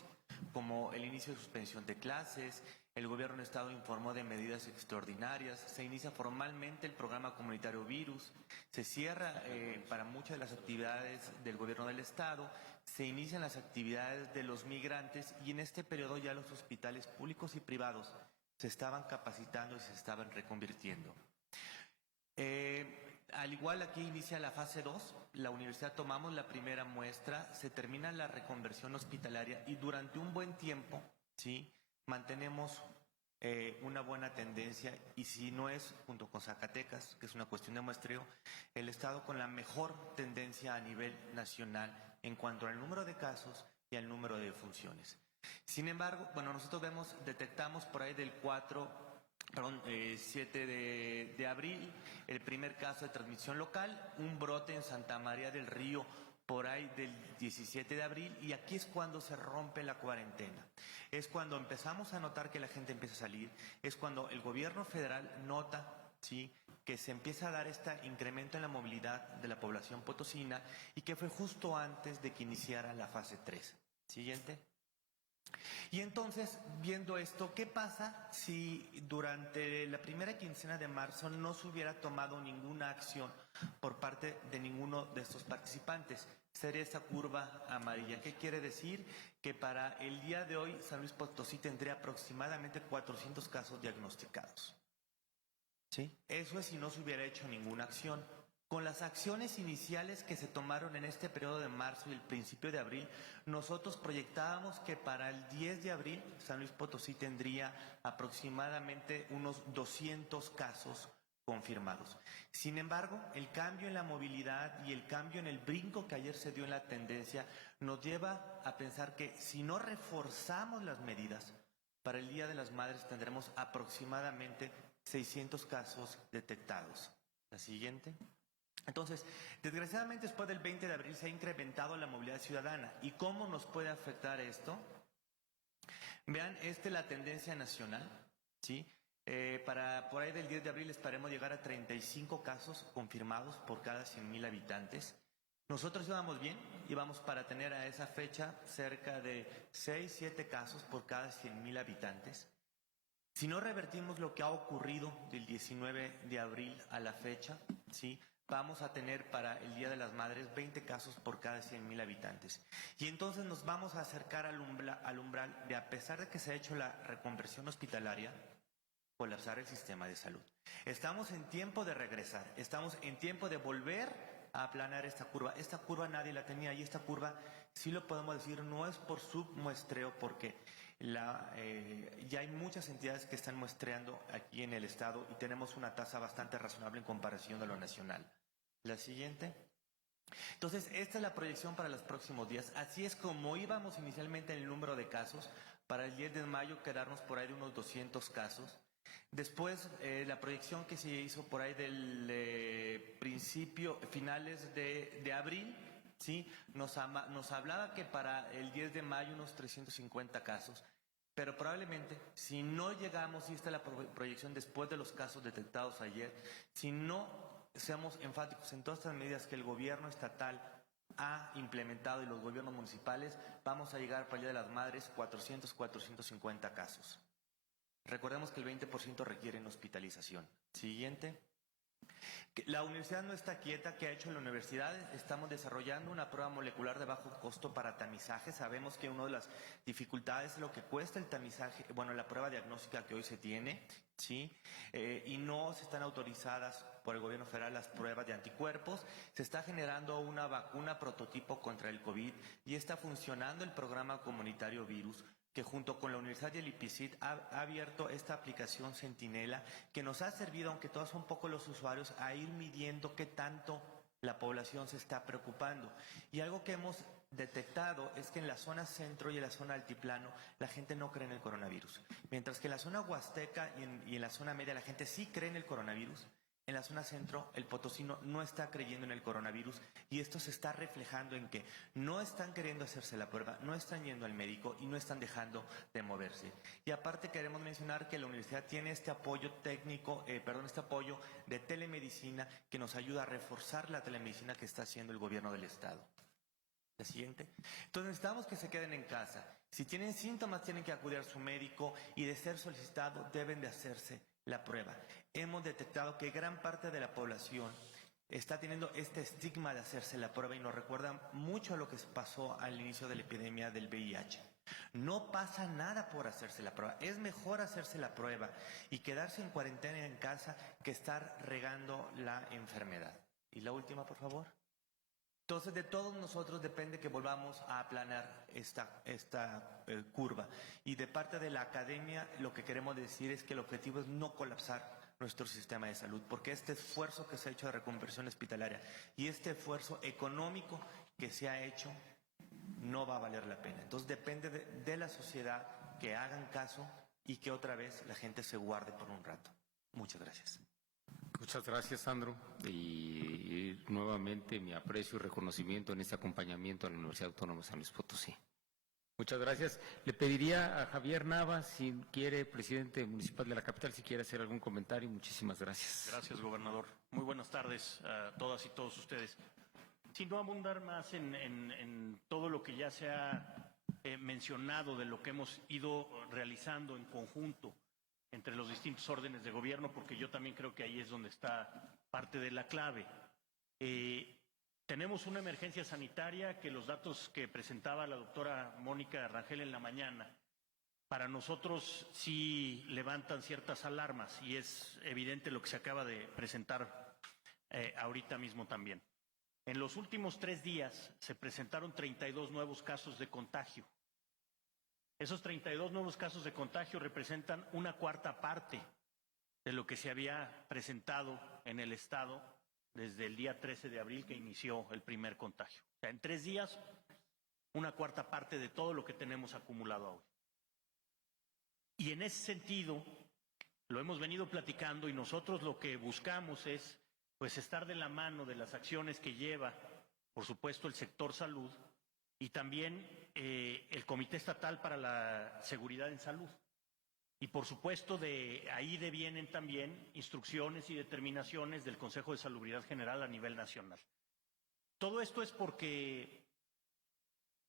como el inicio de suspensión de clases. El gobierno del estado informó de medidas extraordinarias, se inicia formalmente el programa comunitario Virus, se cierra para muchas de las actividades del gobierno del estado, se inician las actividades de los migrantes, y en este periodo ya los hospitales públicos y privados se estaban capacitando y se estaban reconvirtiendo. Al igual, aquí inicia la fase 2, la universidad tomamos la primera muestra, se termina la reconversión hospitalaria, y durante un buen tiempo, ¿sí?, mantenemos una buena tendencia, y si no es, junto con Zacatecas, que es una cuestión de muestreo, el estado con la mejor tendencia a nivel nacional en cuanto al número de casos y al número de defunciones. Sin embargo, bueno, nosotros detectamos por ahí del 7 de abril el primer caso de transmisión local, un brote en Santa María del Río por ahí del 17 de abril, y aquí es cuando se rompe la cuarentena. Es cuando empezamos a notar que la gente empieza a salir, es cuando el gobierno federal nota, ¿sí?, que se empieza a dar este incremento en la movilidad de la población potosina, y que fue justo antes de que iniciara la fase 3. Siguiente. Y entonces, viendo esto, ¿qué pasa si durante la primera quincena de marzo no se hubiera tomado ninguna acción por parte de ninguno de estos participantes? Sería esta curva amarilla. ¿Qué quiere decir? Que para el día de hoy San Luis Potosí tendría aproximadamente 400 casos diagnosticados. ¿Sí? Eso es si no se hubiera hecho ninguna acción. Con las acciones iniciales que se tomaron en este periodo de marzo y el principio de abril, nosotros proyectábamos que para el 10 de abril San Luis Potosí tendría aproximadamente unos 200 casos confirmados. Sin embargo, el cambio en la movilidad y el cambio en el brinco que ayer se dio en la tendencia nos lleva a pensar que si no reforzamos las medidas, para el Día de las Madres tendremos aproximadamente 600 casos detectados. La siguiente. Entonces, desgraciadamente después del 20 de abril se ha incrementado la movilidad ciudadana. ¿Y cómo nos puede afectar esto? Vean, esta es la tendencia nacional, ¿sí? Para por ahí del 10 de abril esperemos llegar a 35 casos confirmados por cada 100,000 habitantes. Nosotros íbamos bien, íbamos para tener a esa fecha cerca de 6-7 casos por cada 100,000 habitantes. Si no revertimos lo que ha ocurrido del 19 de abril a la fecha, ¿sí?, vamos a tener para el Día de las Madres 20 casos por cada 100,000 habitantes. Y entonces nos vamos a acercar al umbral de, a pesar de que se ha hecho la reconversión hospitalaria, colapsar el sistema de salud. Estamos en tiempo de regresar, estamos en tiempo de volver a aplanar esta curva. Esta curva nadie la tenía, y esta curva, sí lo podemos decir, no es por submuestreo, porque ya hay muchas entidades que están muestreando aquí en el estado y tenemos una tasa bastante razonable en comparación a lo nacional. La siguiente. Entonces, esta es la proyección para los próximos días. Así es como íbamos inicialmente en el número de casos. Para el 10 de mayo quedarnos por ahí de unos 200 casos. Después, la proyección que se hizo por ahí del finales de abril, ¿sí?, nos hablaba que para el 10 de mayo unos 350 casos. Pero probablemente, si no llegamos, y esta es la proyección después de los casos detectados ayer, si no seamos enfáticos en todas estas medidas que el gobierno estatal ha implementado y los gobiernos municipales, vamos a llegar para el Día de las Madres 450 casos. Recordemos que el 20% requieren hospitalización. Siguiente. La universidad no está quieta. ¿Qué ha hecho la universidad? Estamos desarrollando una prueba molecular de bajo costo para tamizaje. Sabemos que una de las dificultades es lo que cuesta el tamizaje, la prueba diagnóstica que hoy se tiene, ¿sí? Y no se están autorizadas por el gobierno federal las pruebas de anticuerpos. Se está generando una vacuna prototipo contra el COVID y está funcionando el programa comunitario Virus, que junto con la Universidad y el IPICIT ha abierto esta aplicación Centinela, que nos ha servido, aunque todos son poco los usuarios, a ir midiendo qué tanto la población se está preocupando. Y algo que hemos detectado es que en la zona centro y en la zona altiplano la gente no cree en el coronavirus. Mientras que en la zona huasteca y en la zona media la gente sí cree en el coronavirus, en la zona centro el potosino no está creyendo en el coronavirus, y esto se está reflejando en que no están queriendo hacerse la prueba, no están yendo al médico y no están dejando de moverse. Y aparte queremos mencionar que la universidad tiene este apoyo técnico, este apoyo de telemedicina que nos ayuda a reforzar la telemedicina que está haciendo el gobierno del estado. La siguiente. Entonces necesitamos que se queden en casa. Si tienen síntomas tienen que acudir a su médico y, de ser solicitado, deben de hacerse la prueba. Hemos detectado que gran parte de la población está teniendo este estigma de hacerse la prueba y nos recuerda mucho a lo que pasó al inicio de la epidemia del VIH. No pasa nada por hacerse la prueba. Es mejor hacerse la prueba y quedarse en cuarentena en casa que estar regando la enfermedad. Y la última, por favor. Entonces, de todos nosotros depende que volvamos a aplanar esta curva. Y de parte de la academia, lo que queremos decir es que el objetivo es no colapsar nuestro sistema de salud, porque este esfuerzo que se ha hecho de reconversión hospitalaria y este esfuerzo económico que se ha hecho no va a valer la pena. Entonces, depende de la sociedad que hagan caso y que otra vez la gente se guarde por un rato. Muchas gracias. Muchas gracias, Sandro, y nuevamente mi aprecio y reconocimiento en este acompañamiento a la Universidad Autónoma de San Luis Potosí. Muchas gracias. Le pediría a Javier Nava, si quiere, presidente municipal de la capital, si quiere hacer algún comentario. Muchísimas gracias. Gracias, gobernador. Muy buenas tardes a todas y todos ustedes. Sin no abundar más en todo lo que ya se ha mencionado de lo que hemos ido realizando en conjunto entre los distintos órdenes de gobierno, porque yo también creo que ahí es donde está parte de la clave. Tenemos una emergencia sanitaria que los datos que presentaba la doctora Mónica Rangel en la mañana, para nosotros sí levantan ciertas alarmas y es evidente lo que se acaba de presentar ahorita mismo también. En los últimos 3 días se presentaron 32 nuevos casos de contagio. Esos 32 nuevos casos de contagio representan una cuarta parte de lo que se había presentado en el estado desde el día 13 de abril que inició el primer contagio. O sea, en 3 días, una cuarta parte de todo lo que tenemos acumulado hoy. Y en ese sentido, lo hemos venido platicando y nosotros lo que buscamos es pues estar de la mano de las acciones que lleva, por supuesto, el sector salud y también el Comité Estatal para la Seguridad en Salud. Y por supuesto de ahí devienen también instrucciones y determinaciones del Consejo de Salubridad General a nivel nacional. Todo esto es porque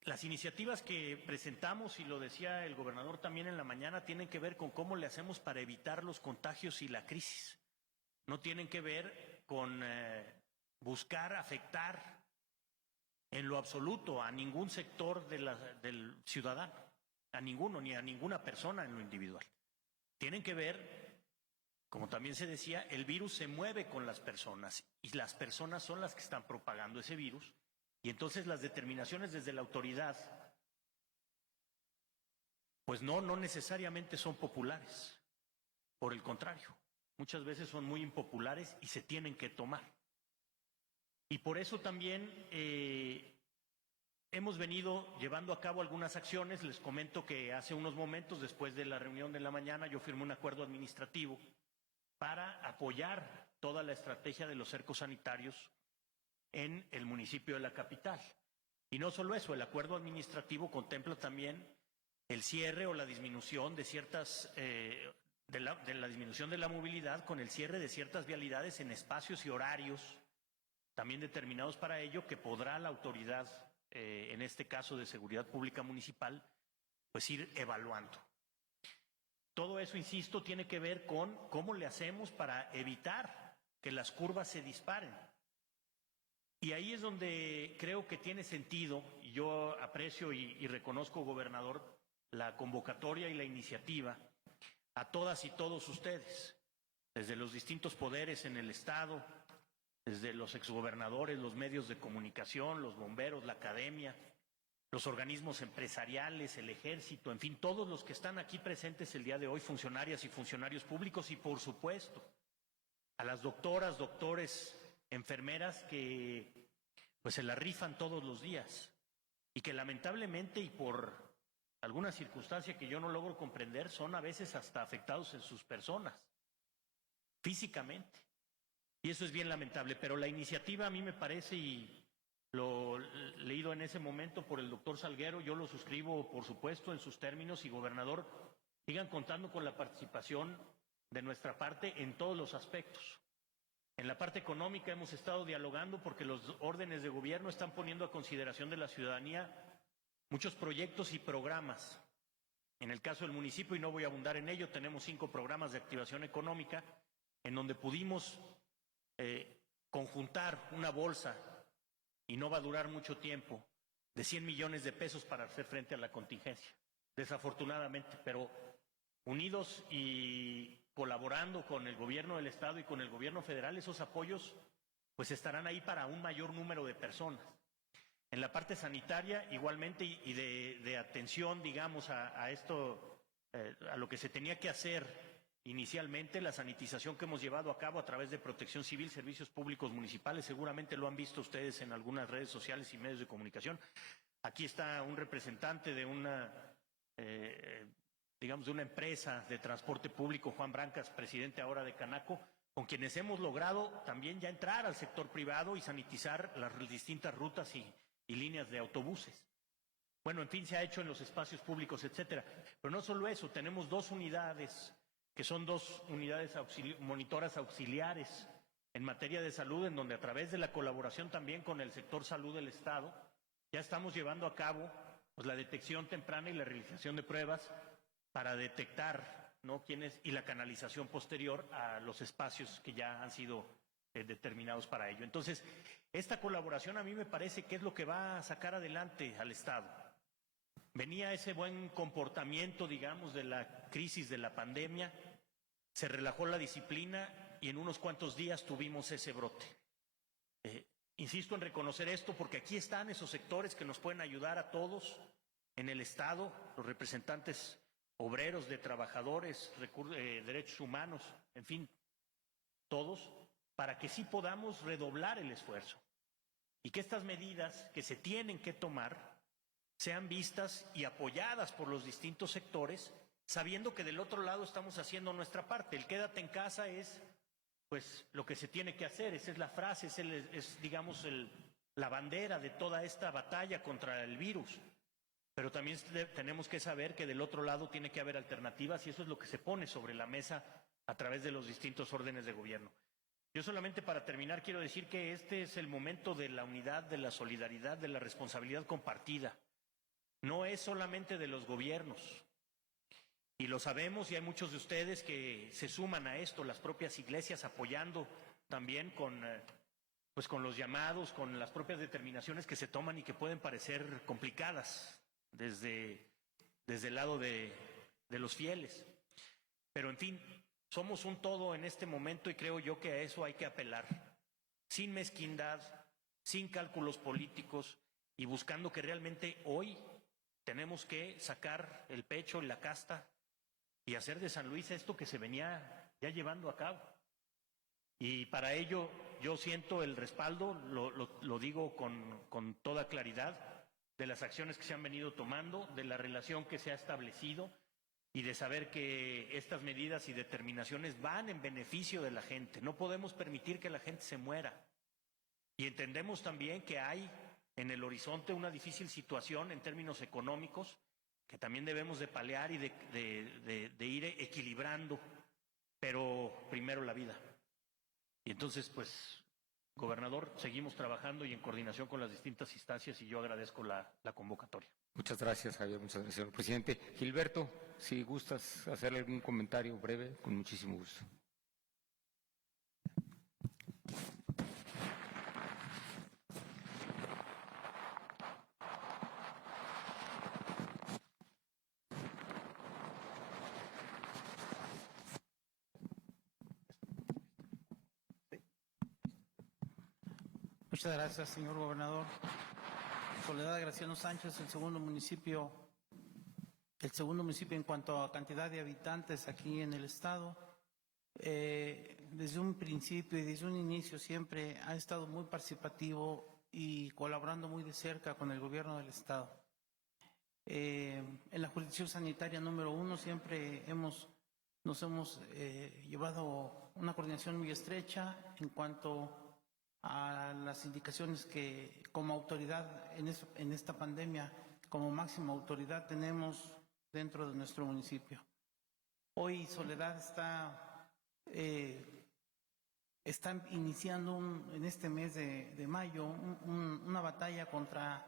las iniciativas que presentamos, y lo decía el gobernador también en la mañana, tienen que ver con cómo le hacemos para evitar los contagios y la crisis. No tienen que ver con buscar afectar en lo absoluto a ningún sector del ciudadano, a ninguno, ni a ninguna persona en lo individual. Tienen que ver, como también se decía, el virus se mueve con las personas y las personas son las que están propagando ese virus y entonces las determinaciones desde la autoridad pues no necesariamente son populares, por el contrario, muchas veces son muy impopulares y se tienen que tomar. Y por eso también hemos venido llevando a cabo algunas acciones. Les comento que hace unos momentos, después de la reunión de la mañana, yo firmé un acuerdo administrativo para apoyar toda la estrategia de los cercos sanitarios en el municipio de la capital. Y no solo eso, el acuerdo administrativo contempla también el cierre o la disminución de ciertas de la disminución de la movilidad con el cierre de ciertas vialidades en espacios y horarios también determinados para ello, que podrá la autoridad, en este caso de Seguridad Pública Municipal, pues ir evaluando. Todo eso, insisto, tiene que ver con cómo le hacemos para evitar que las curvas se disparen. Y ahí es donde creo que tiene sentido, y yo aprecio y reconozco, gobernador, la convocatoria y la iniciativa a todas y todos ustedes, desde los distintos poderes en el Estado, desde los exgobernadores, los medios de comunicación, los bomberos, la academia, los organismos empresariales, el ejército, en fin, todos los que están aquí presentes el día de hoy, funcionarias y funcionarios públicos, y por supuesto a las doctoras, doctores, enfermeras que pues se la rifan todos los días y que lamentablemente y por alguna circunstancia que yo no logro comprender son a veces hasta afectados en sus personas, físicamente. Y eso es bien lamentable, pero la iniciativa a mí me parece, y lo leído en ese momento por el doctor Salguero, yo lo suscribo por supuesto en sus términos, y gobernador, sigan contando con la participación de nuestra parte en todos los aspectos. En la parte económica hemos estado dialogando porque los órdenes de gobierno están poniendo a consideración de la ciudadanía muchos proyectos y programas. En el caso del municipio, y no voy a abundar en ello, tenemos 5 programas de activación económica en donde pudimos conjuntar una bolsa, y no va a durar mucho tiempo, de 100 millones de pesos para hacer frente a la contingencia, desafortunadamente, pero unidos y colaborando con el gobierno del Estado y con el gobierno federal, esos apoyos pues estarán ahí para un mayor número de personas. En la parte sanitaria, igualmente, y de atención, digamos, a esto, a lo que se tenía que hacer inicialmente, la sanitización que hemos llevado a cabo a través de Protección Civil, Servicios Públicos Municipales, seguramente lo han visto ustedes en algunas redes sociales y medios de comunicación. Aquí está un representante de una, digamos, de una empresa de transporte público, Juan Brancas, presidente ahora de Canaco, con quienes hemos logrado también ya entrar al sector privado y sanitizar las distintas rutas y líneas de autobuses. Bueno, en fin, se ha hecho en los espacios públicos, etcétera. Pero no solo eso, tenemos 2 unidades, que son 2 unidades monitoras auxiliares en materia de salud, en donde a través de la colaboración también con el sector salud del Estado, ya estamos llevando a cabo pues, la detección temprana y la realización de pruebas para detectar, ¿no?, quiénes, y la canalización posterior a los espacios que ya han sido determinados para ello. Entonces, esta colaboración a mí me parece que es lo que va a sacar adelante al Estado. Venía ese buen comportamiento, digamos, de la crisis de la pandemia, se relajó la disciplina y en unos cuantos días tuvimos ese brote. Insisto en reconocer esto porque aquí están esos sectores que nos pueden ayudar a todos en el Estado, los representantes obreros, de trabajadores, derechos humanos, en fin, todos, para que sí podamos redoblar el esfuerzo y que estas medidas que se tienen que tomar sean vistas y apoyadas por los distintos sectores, sabiendo que del otro lado estamos haciendo nuestra parte. El quédate en casa es, pues, lo que se tiene que hacer, esa es la frase, es digamos, la bandera de toda esta batalla contra el virus. Pero también tenemos que saber que del otro lado tiene que haber alternativas y eso es lo que se pone sobre la mesa a través de los distintos órdenes de gobierno. Yo solamente para terminar quiero decir que este es el momento de la unidad, de la solidaridad, de la responsabilidad compartida. No es solamente de los gobiernos. Y lo sabemos y hay muchos de ustedes que se suman a esto, las propias iglesias apoyando también con los llamados, con las propias determinaciones que se toman y que pueden parecer complicadas desde el lado de los fieles. Pero en fin, somos un todo en este momento y creo yo que a eso hay que apelar, sin mezquindad, sin cálculos políticos y buscando que realmente hoy tenemos que sacar el pecho y la casta y hacer de San Luis esto que se venía ya llevando a cabo. Y para ello yo siento el respaldo, lo digo con toda claridad, de las acciones que se han venido tomando, de la relación que se ha establecido y de saber que estas medidas y determinaciones van en beneficio de la gente. No podemos permitir que la gente se muera. Y entendemos también que hay en el horizonte una difícil situación en términos económicos que también debemos de paliar y de ir equilibrando, pero primero la vida. Y entonces, pues, gobernador, seguimos trabajando y en coordinación con las distintas instancias y yo agradezco la convocatoria. Muchas gracias, Javier. Muchas gracias, señor presidente. Gilberto, si gustas hacer algún comentario breve, con muchísimo gusto. Muchas gracias, señor gobernador. Soledad Graciano Sánchez, el segundo municipio en cuanto a cantidad de habitantes aquí en el estado. Desde un principio y desde un inicio siempre ha estado muy participativo y colaborando muy de cerca con el gobierno del estado. En la jurisdicción sanitaria número 1 siempre nos hemos llevado una coordinación muy estrecha en cuanto a las indicaciones que como autoridad en esta pandemia, como máxima autoridad tenemos dentro de nuestro municipio. Hoy Soledad está iniciando en este mes de mayo una batalla contra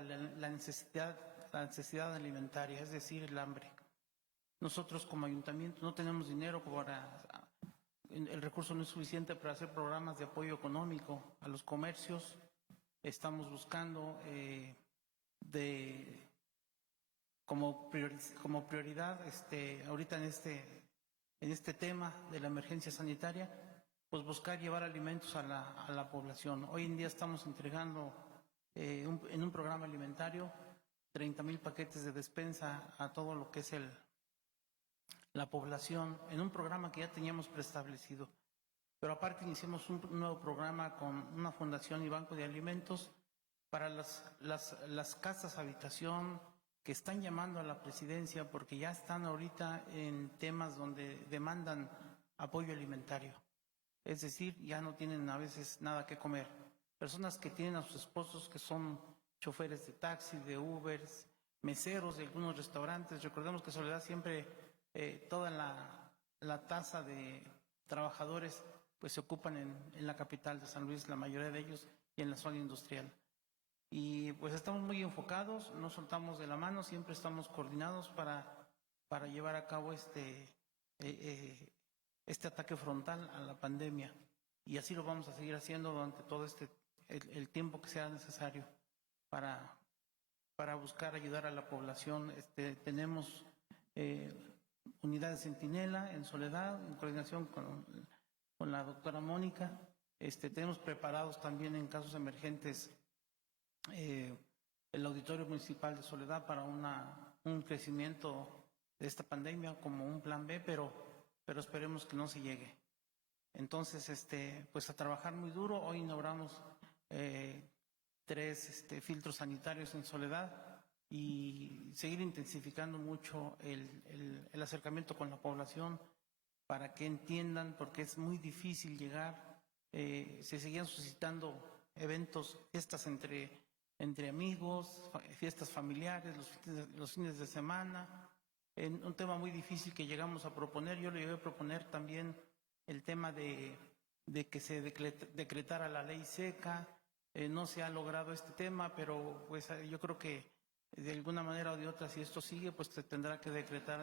la necesidad alimentaria, es decir, el hambre. Nosotros como ayuntamiento no tenemos dinero el recurso no es suficiente para hacer programas de apoyo económico a los comercios. Estamos buscando como prioridad ahorita en este tema de la emergencia sanitaria, pues buscar llevar alimentos a la población. Hoy en día estamos entregando en un programa alimentario 30,000 paquetes de despensa a todo lo que es la población, en un programa que ya teníamos preestablecido. Pero aparte iniciamos un nuevo programa con una fundación y banco de alimentos para las casas habitación que están llamando a la presidencia porque ya están ahorita en temas donde demandan apoyo alimentario. es decir, ya no tienen a veces nada que comer. Personas que tienen a sus esposos que son choferes de taxi, de Ubers, meseros de algunos restaurantes. Recordemos que Soledad siempre, toda la tasa de trabajadores pues se ocupan en la capital de San Luis, la mayoría de ellos, y en la zona industrial. Y pues estamos muy enfocados, no soltamos de la mano, siempre estamos coordinados para llevar a cabo este ataque frontal a la pandemia. Y así lo vamos a seguir haciendo durante todo el tiempo que sea necesario para buscar ayudar a la población. Tenemos unidades Centinela en Soledad, en coordinación con la doctora Mónica. Tenemos preparados también en casos emergentes el Auditorio Municipal de Soledad para un crecimiento de esta pandemia como un plan B, pero esperemos que no se llegue. Entonces, pues a trabajar muy duro. Hoy inauguramos 3 filtros sanitarios en Soledad y seguir intensificando mucho el acercamiento con la población para que entiendan, porque es muy difícil llegar. Se seguían suscitando eventos, fiestas entre amigos, fiestas familiares, los fines de semana. Un tema muy difícil que llegamos a proponer. Yo le llegué a proponer también el tema de que se decretara la ley seca. No se ha logrado este tema, pero pues yo creo que de alguna manera o de otra, si esto sigue, pues se tendrá que decretar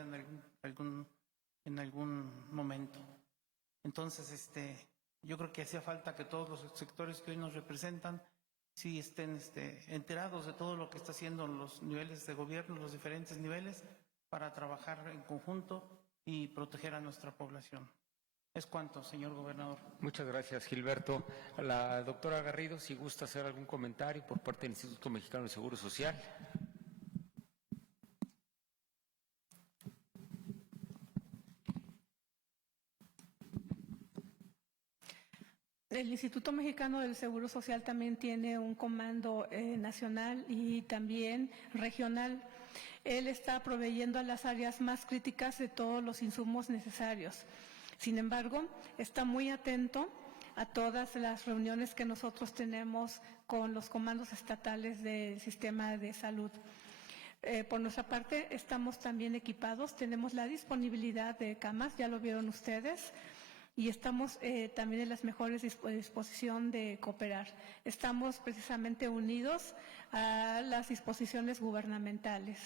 en algún momento. Entonces, yo creo que hacía falta que todos los sectores que hoy nos representan sí estén enterados de todo lo que está haciendo los niveles de gobierno, los diferentes niveles, para trabajar en conjunto y proteger a nuestra población. Es cuanto, señor gobernador. Muchas gracias, Gilberto. A la doctora Garrido, si gusta hacer algún comentario por parte del Instituto Mexicano del Seguro Social. El Instituto Mexicano del Seguro Social también tiene un comando nacional y también regional. Él está proveyendo a las áreas más críticas de todos los insumos necesarios. Sin embargo, está muy atento a todas las reuniones que nosotros tenemos con los comandos estatales del sistema de salud. Por nuestra parte, estamos también equipados, tenemos la disponibilidad de camas, ya lo vieron ustedes, y estamos también en las mejores disposición de cooperar. Estamos precisamente unidos a las disposiciones gubernamentales.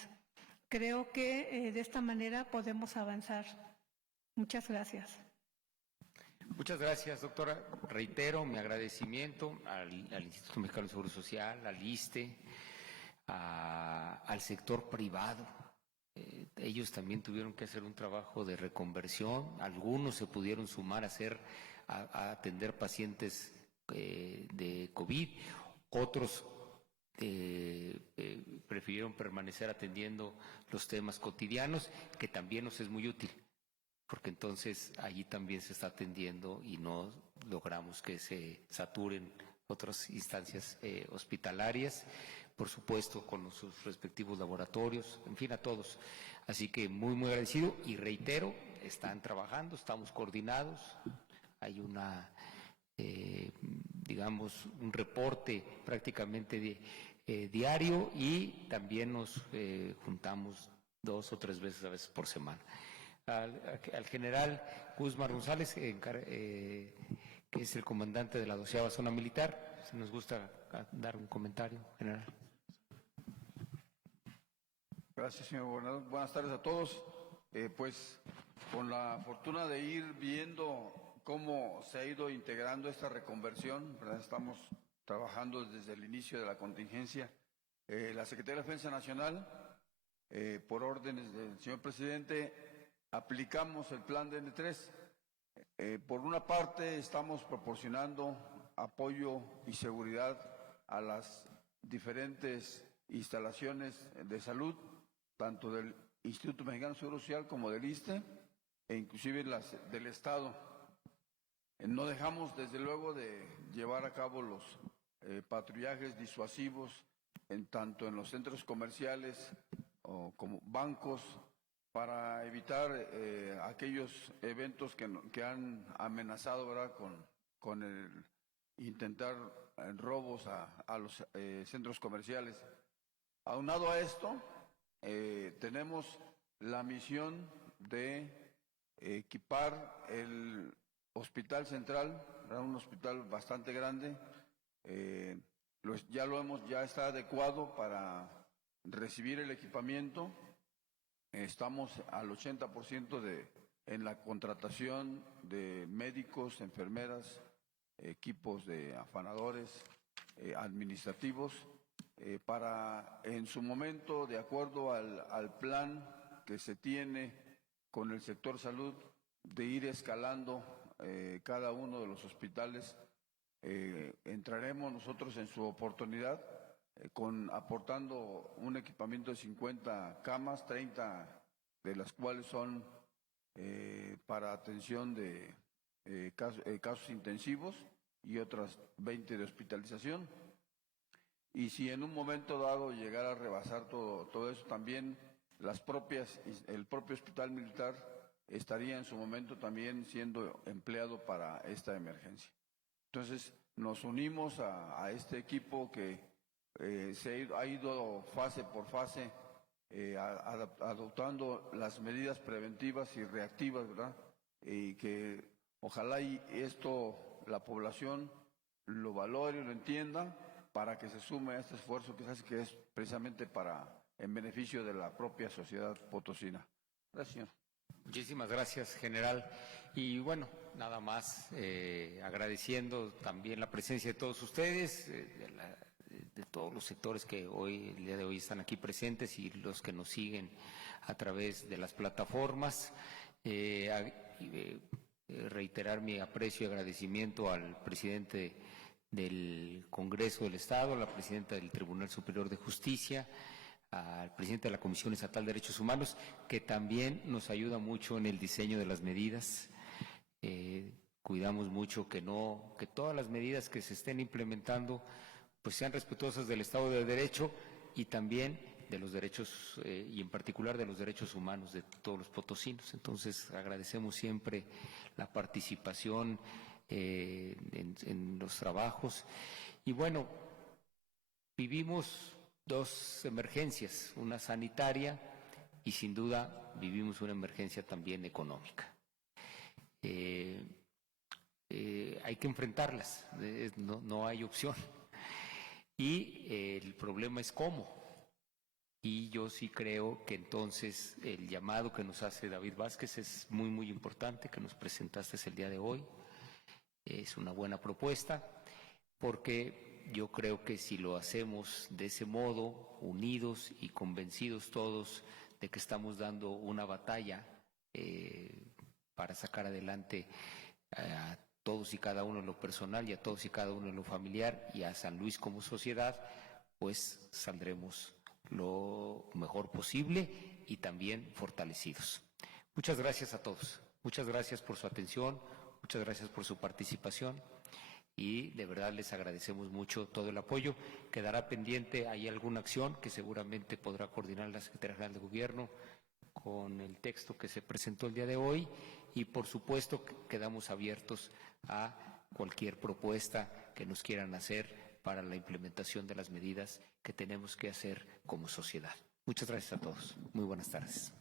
Creo que de esta manera podemos avanzar. Muchas gracias. Muchas gracias, doctora. Reitero mi agradecimiento al Instituto Mexicano del Seguro Social, al ISSSTE, al sector privado. Ellos también tuvieron que hacer un trabajo de reconversión. Algunos se pudieron sumar a atender pacientes de COVID. Otros prefirieron permanecer atendiendo los temas cotidianos, que también nos es muy útil, porque entonces allí también se está atendiendo y no logramos que se saturen otras instancias hospitalarias, por supuesto con sus respectivos laboratorios, en fin, a todos. Así que muy, muy agradecido y reitero, están trabajando, estamos coordinados, hay digamos, un reporte prácticamente diario y también nos juntamos 2 o 3 veces a veces por semana. Al general Guzmán González, que es el comandante de la 12ª Zona Militar, si nos gusta dar un comentario, general. Gracias, señor gobernador. Buenas tardes a todos. Pues con la fortuna de ir viendo cómo se ha ido integrando esta reconversión, ¿verdad? Estamos trabajando desde el inicio de la contingencia. La Secretaría de Defensa Nacional, por órdenes del señor presidente, aplicamos el plan de N3. Por una parte, estamos proporcionando apoyo y seguridad a las diferentes instalaciones de salud, tanto del Instituto Mexicano del Seguro Social como del ISSSTE, e inclusive las del Estado. No dejamos, desde luego, de llevar a cabo los patrullajes disuasivos, tanto en los centros comerciales como bancos, para evitar aquellos eventos que han amenazado, ¿verdad?, con el intentar robos a los centros comerciales. Aunado a esto, tenemos la misión de equipar el Hospital Central, ¿verdad?, un hospital bastante grande. Ya está adecuado para recibir el equipamiento. Estamos al 80% en la contratación de médicos, enfermeras, equipos de afanadores, administrativos, para en su momento, de acuerdo al plan que se tiene con el sector salud, de ir escalando cada uno de los hospitales. Entraremos nosotros en su oportunidad aportando un equipamiento de 50 camas, 30 de las cuales son para atención de casos intensivos y otras 20 de hospitalización. Y si en un momento dado llegara a rebasar todo eso, también el propio hospital militar estaría en su momento también siendo empleado para esta emergencia. Entonces, nos unimos a este equipo que se ha ido fase por fase adoptando las medidas preventivas y reactivas, ¿verdad? Y que ojalá la población lo valore y lo entienda, para que se sume a este esfuerzo que se hace, que es precisamente en beneficio de la propia sociedad potosina. Gracias, señor. Muchísimas gracias, general. Y bueno, nada más agradeciendo también la presencia de todos ustedes, de todos los sectores que el día de hoy están aquí presentes y los que nos siguen a través de las plataformas. Reiterar mi aprecio y agradecimiento al presidente del Congreso del Estado, a la presidenta del Tribunal Superior de Justicia, al presidente de la Comisión Estatal de Derechos Humanos, que también nos ayuda mucho en el diseño de las medidas. Cuidamos mucho que todas las medidas que se estén implementando pues sean respetuosas del Estado de Derecho y también de los derechos, y en particular de los derechos humanos de todos los potosinos. Entonces, agradecemos siempre la participación en los trabajos. Y bueno, vivimos dos emergencias, una sanitaria y sin duda vivimos una emergencia también económica. Hay que enfrentarlas, no hay opción. Y el problema es cómo. Y yo sí creo que entonces el llamado que nos hace David Vázquez es muy, muy importante, que nos presentaste el día de hoy. Es una buena propuesta, porque yo creo que si lo hacemos de ese modo, unidos y convencidos todos de que estamos dando una batalla para sacar adelante a todos y cada uno en lo personal y a todos y cada uno en lo familiar y a San Luis como sociedad, pues saldremos lo mejor posible y también fortalecidos. Muchas gracias a todos. Muchas gracias por su atención. Muchas gracias por su participación y de verdad les agradecemos mucho todo el apoyo. Quedará pendiente, hay alguna acción que seguramente podrá coordinar la Secretaría General de Gobierno con el texto que se presentó el día de hoy y por supuesto quedamos abiertos a cualquier propuesta que nos quieran hacer para la implementación de las medidas que tenemos que hacer como sociedad. Muchas gracias a todos. Muy buenas tardes.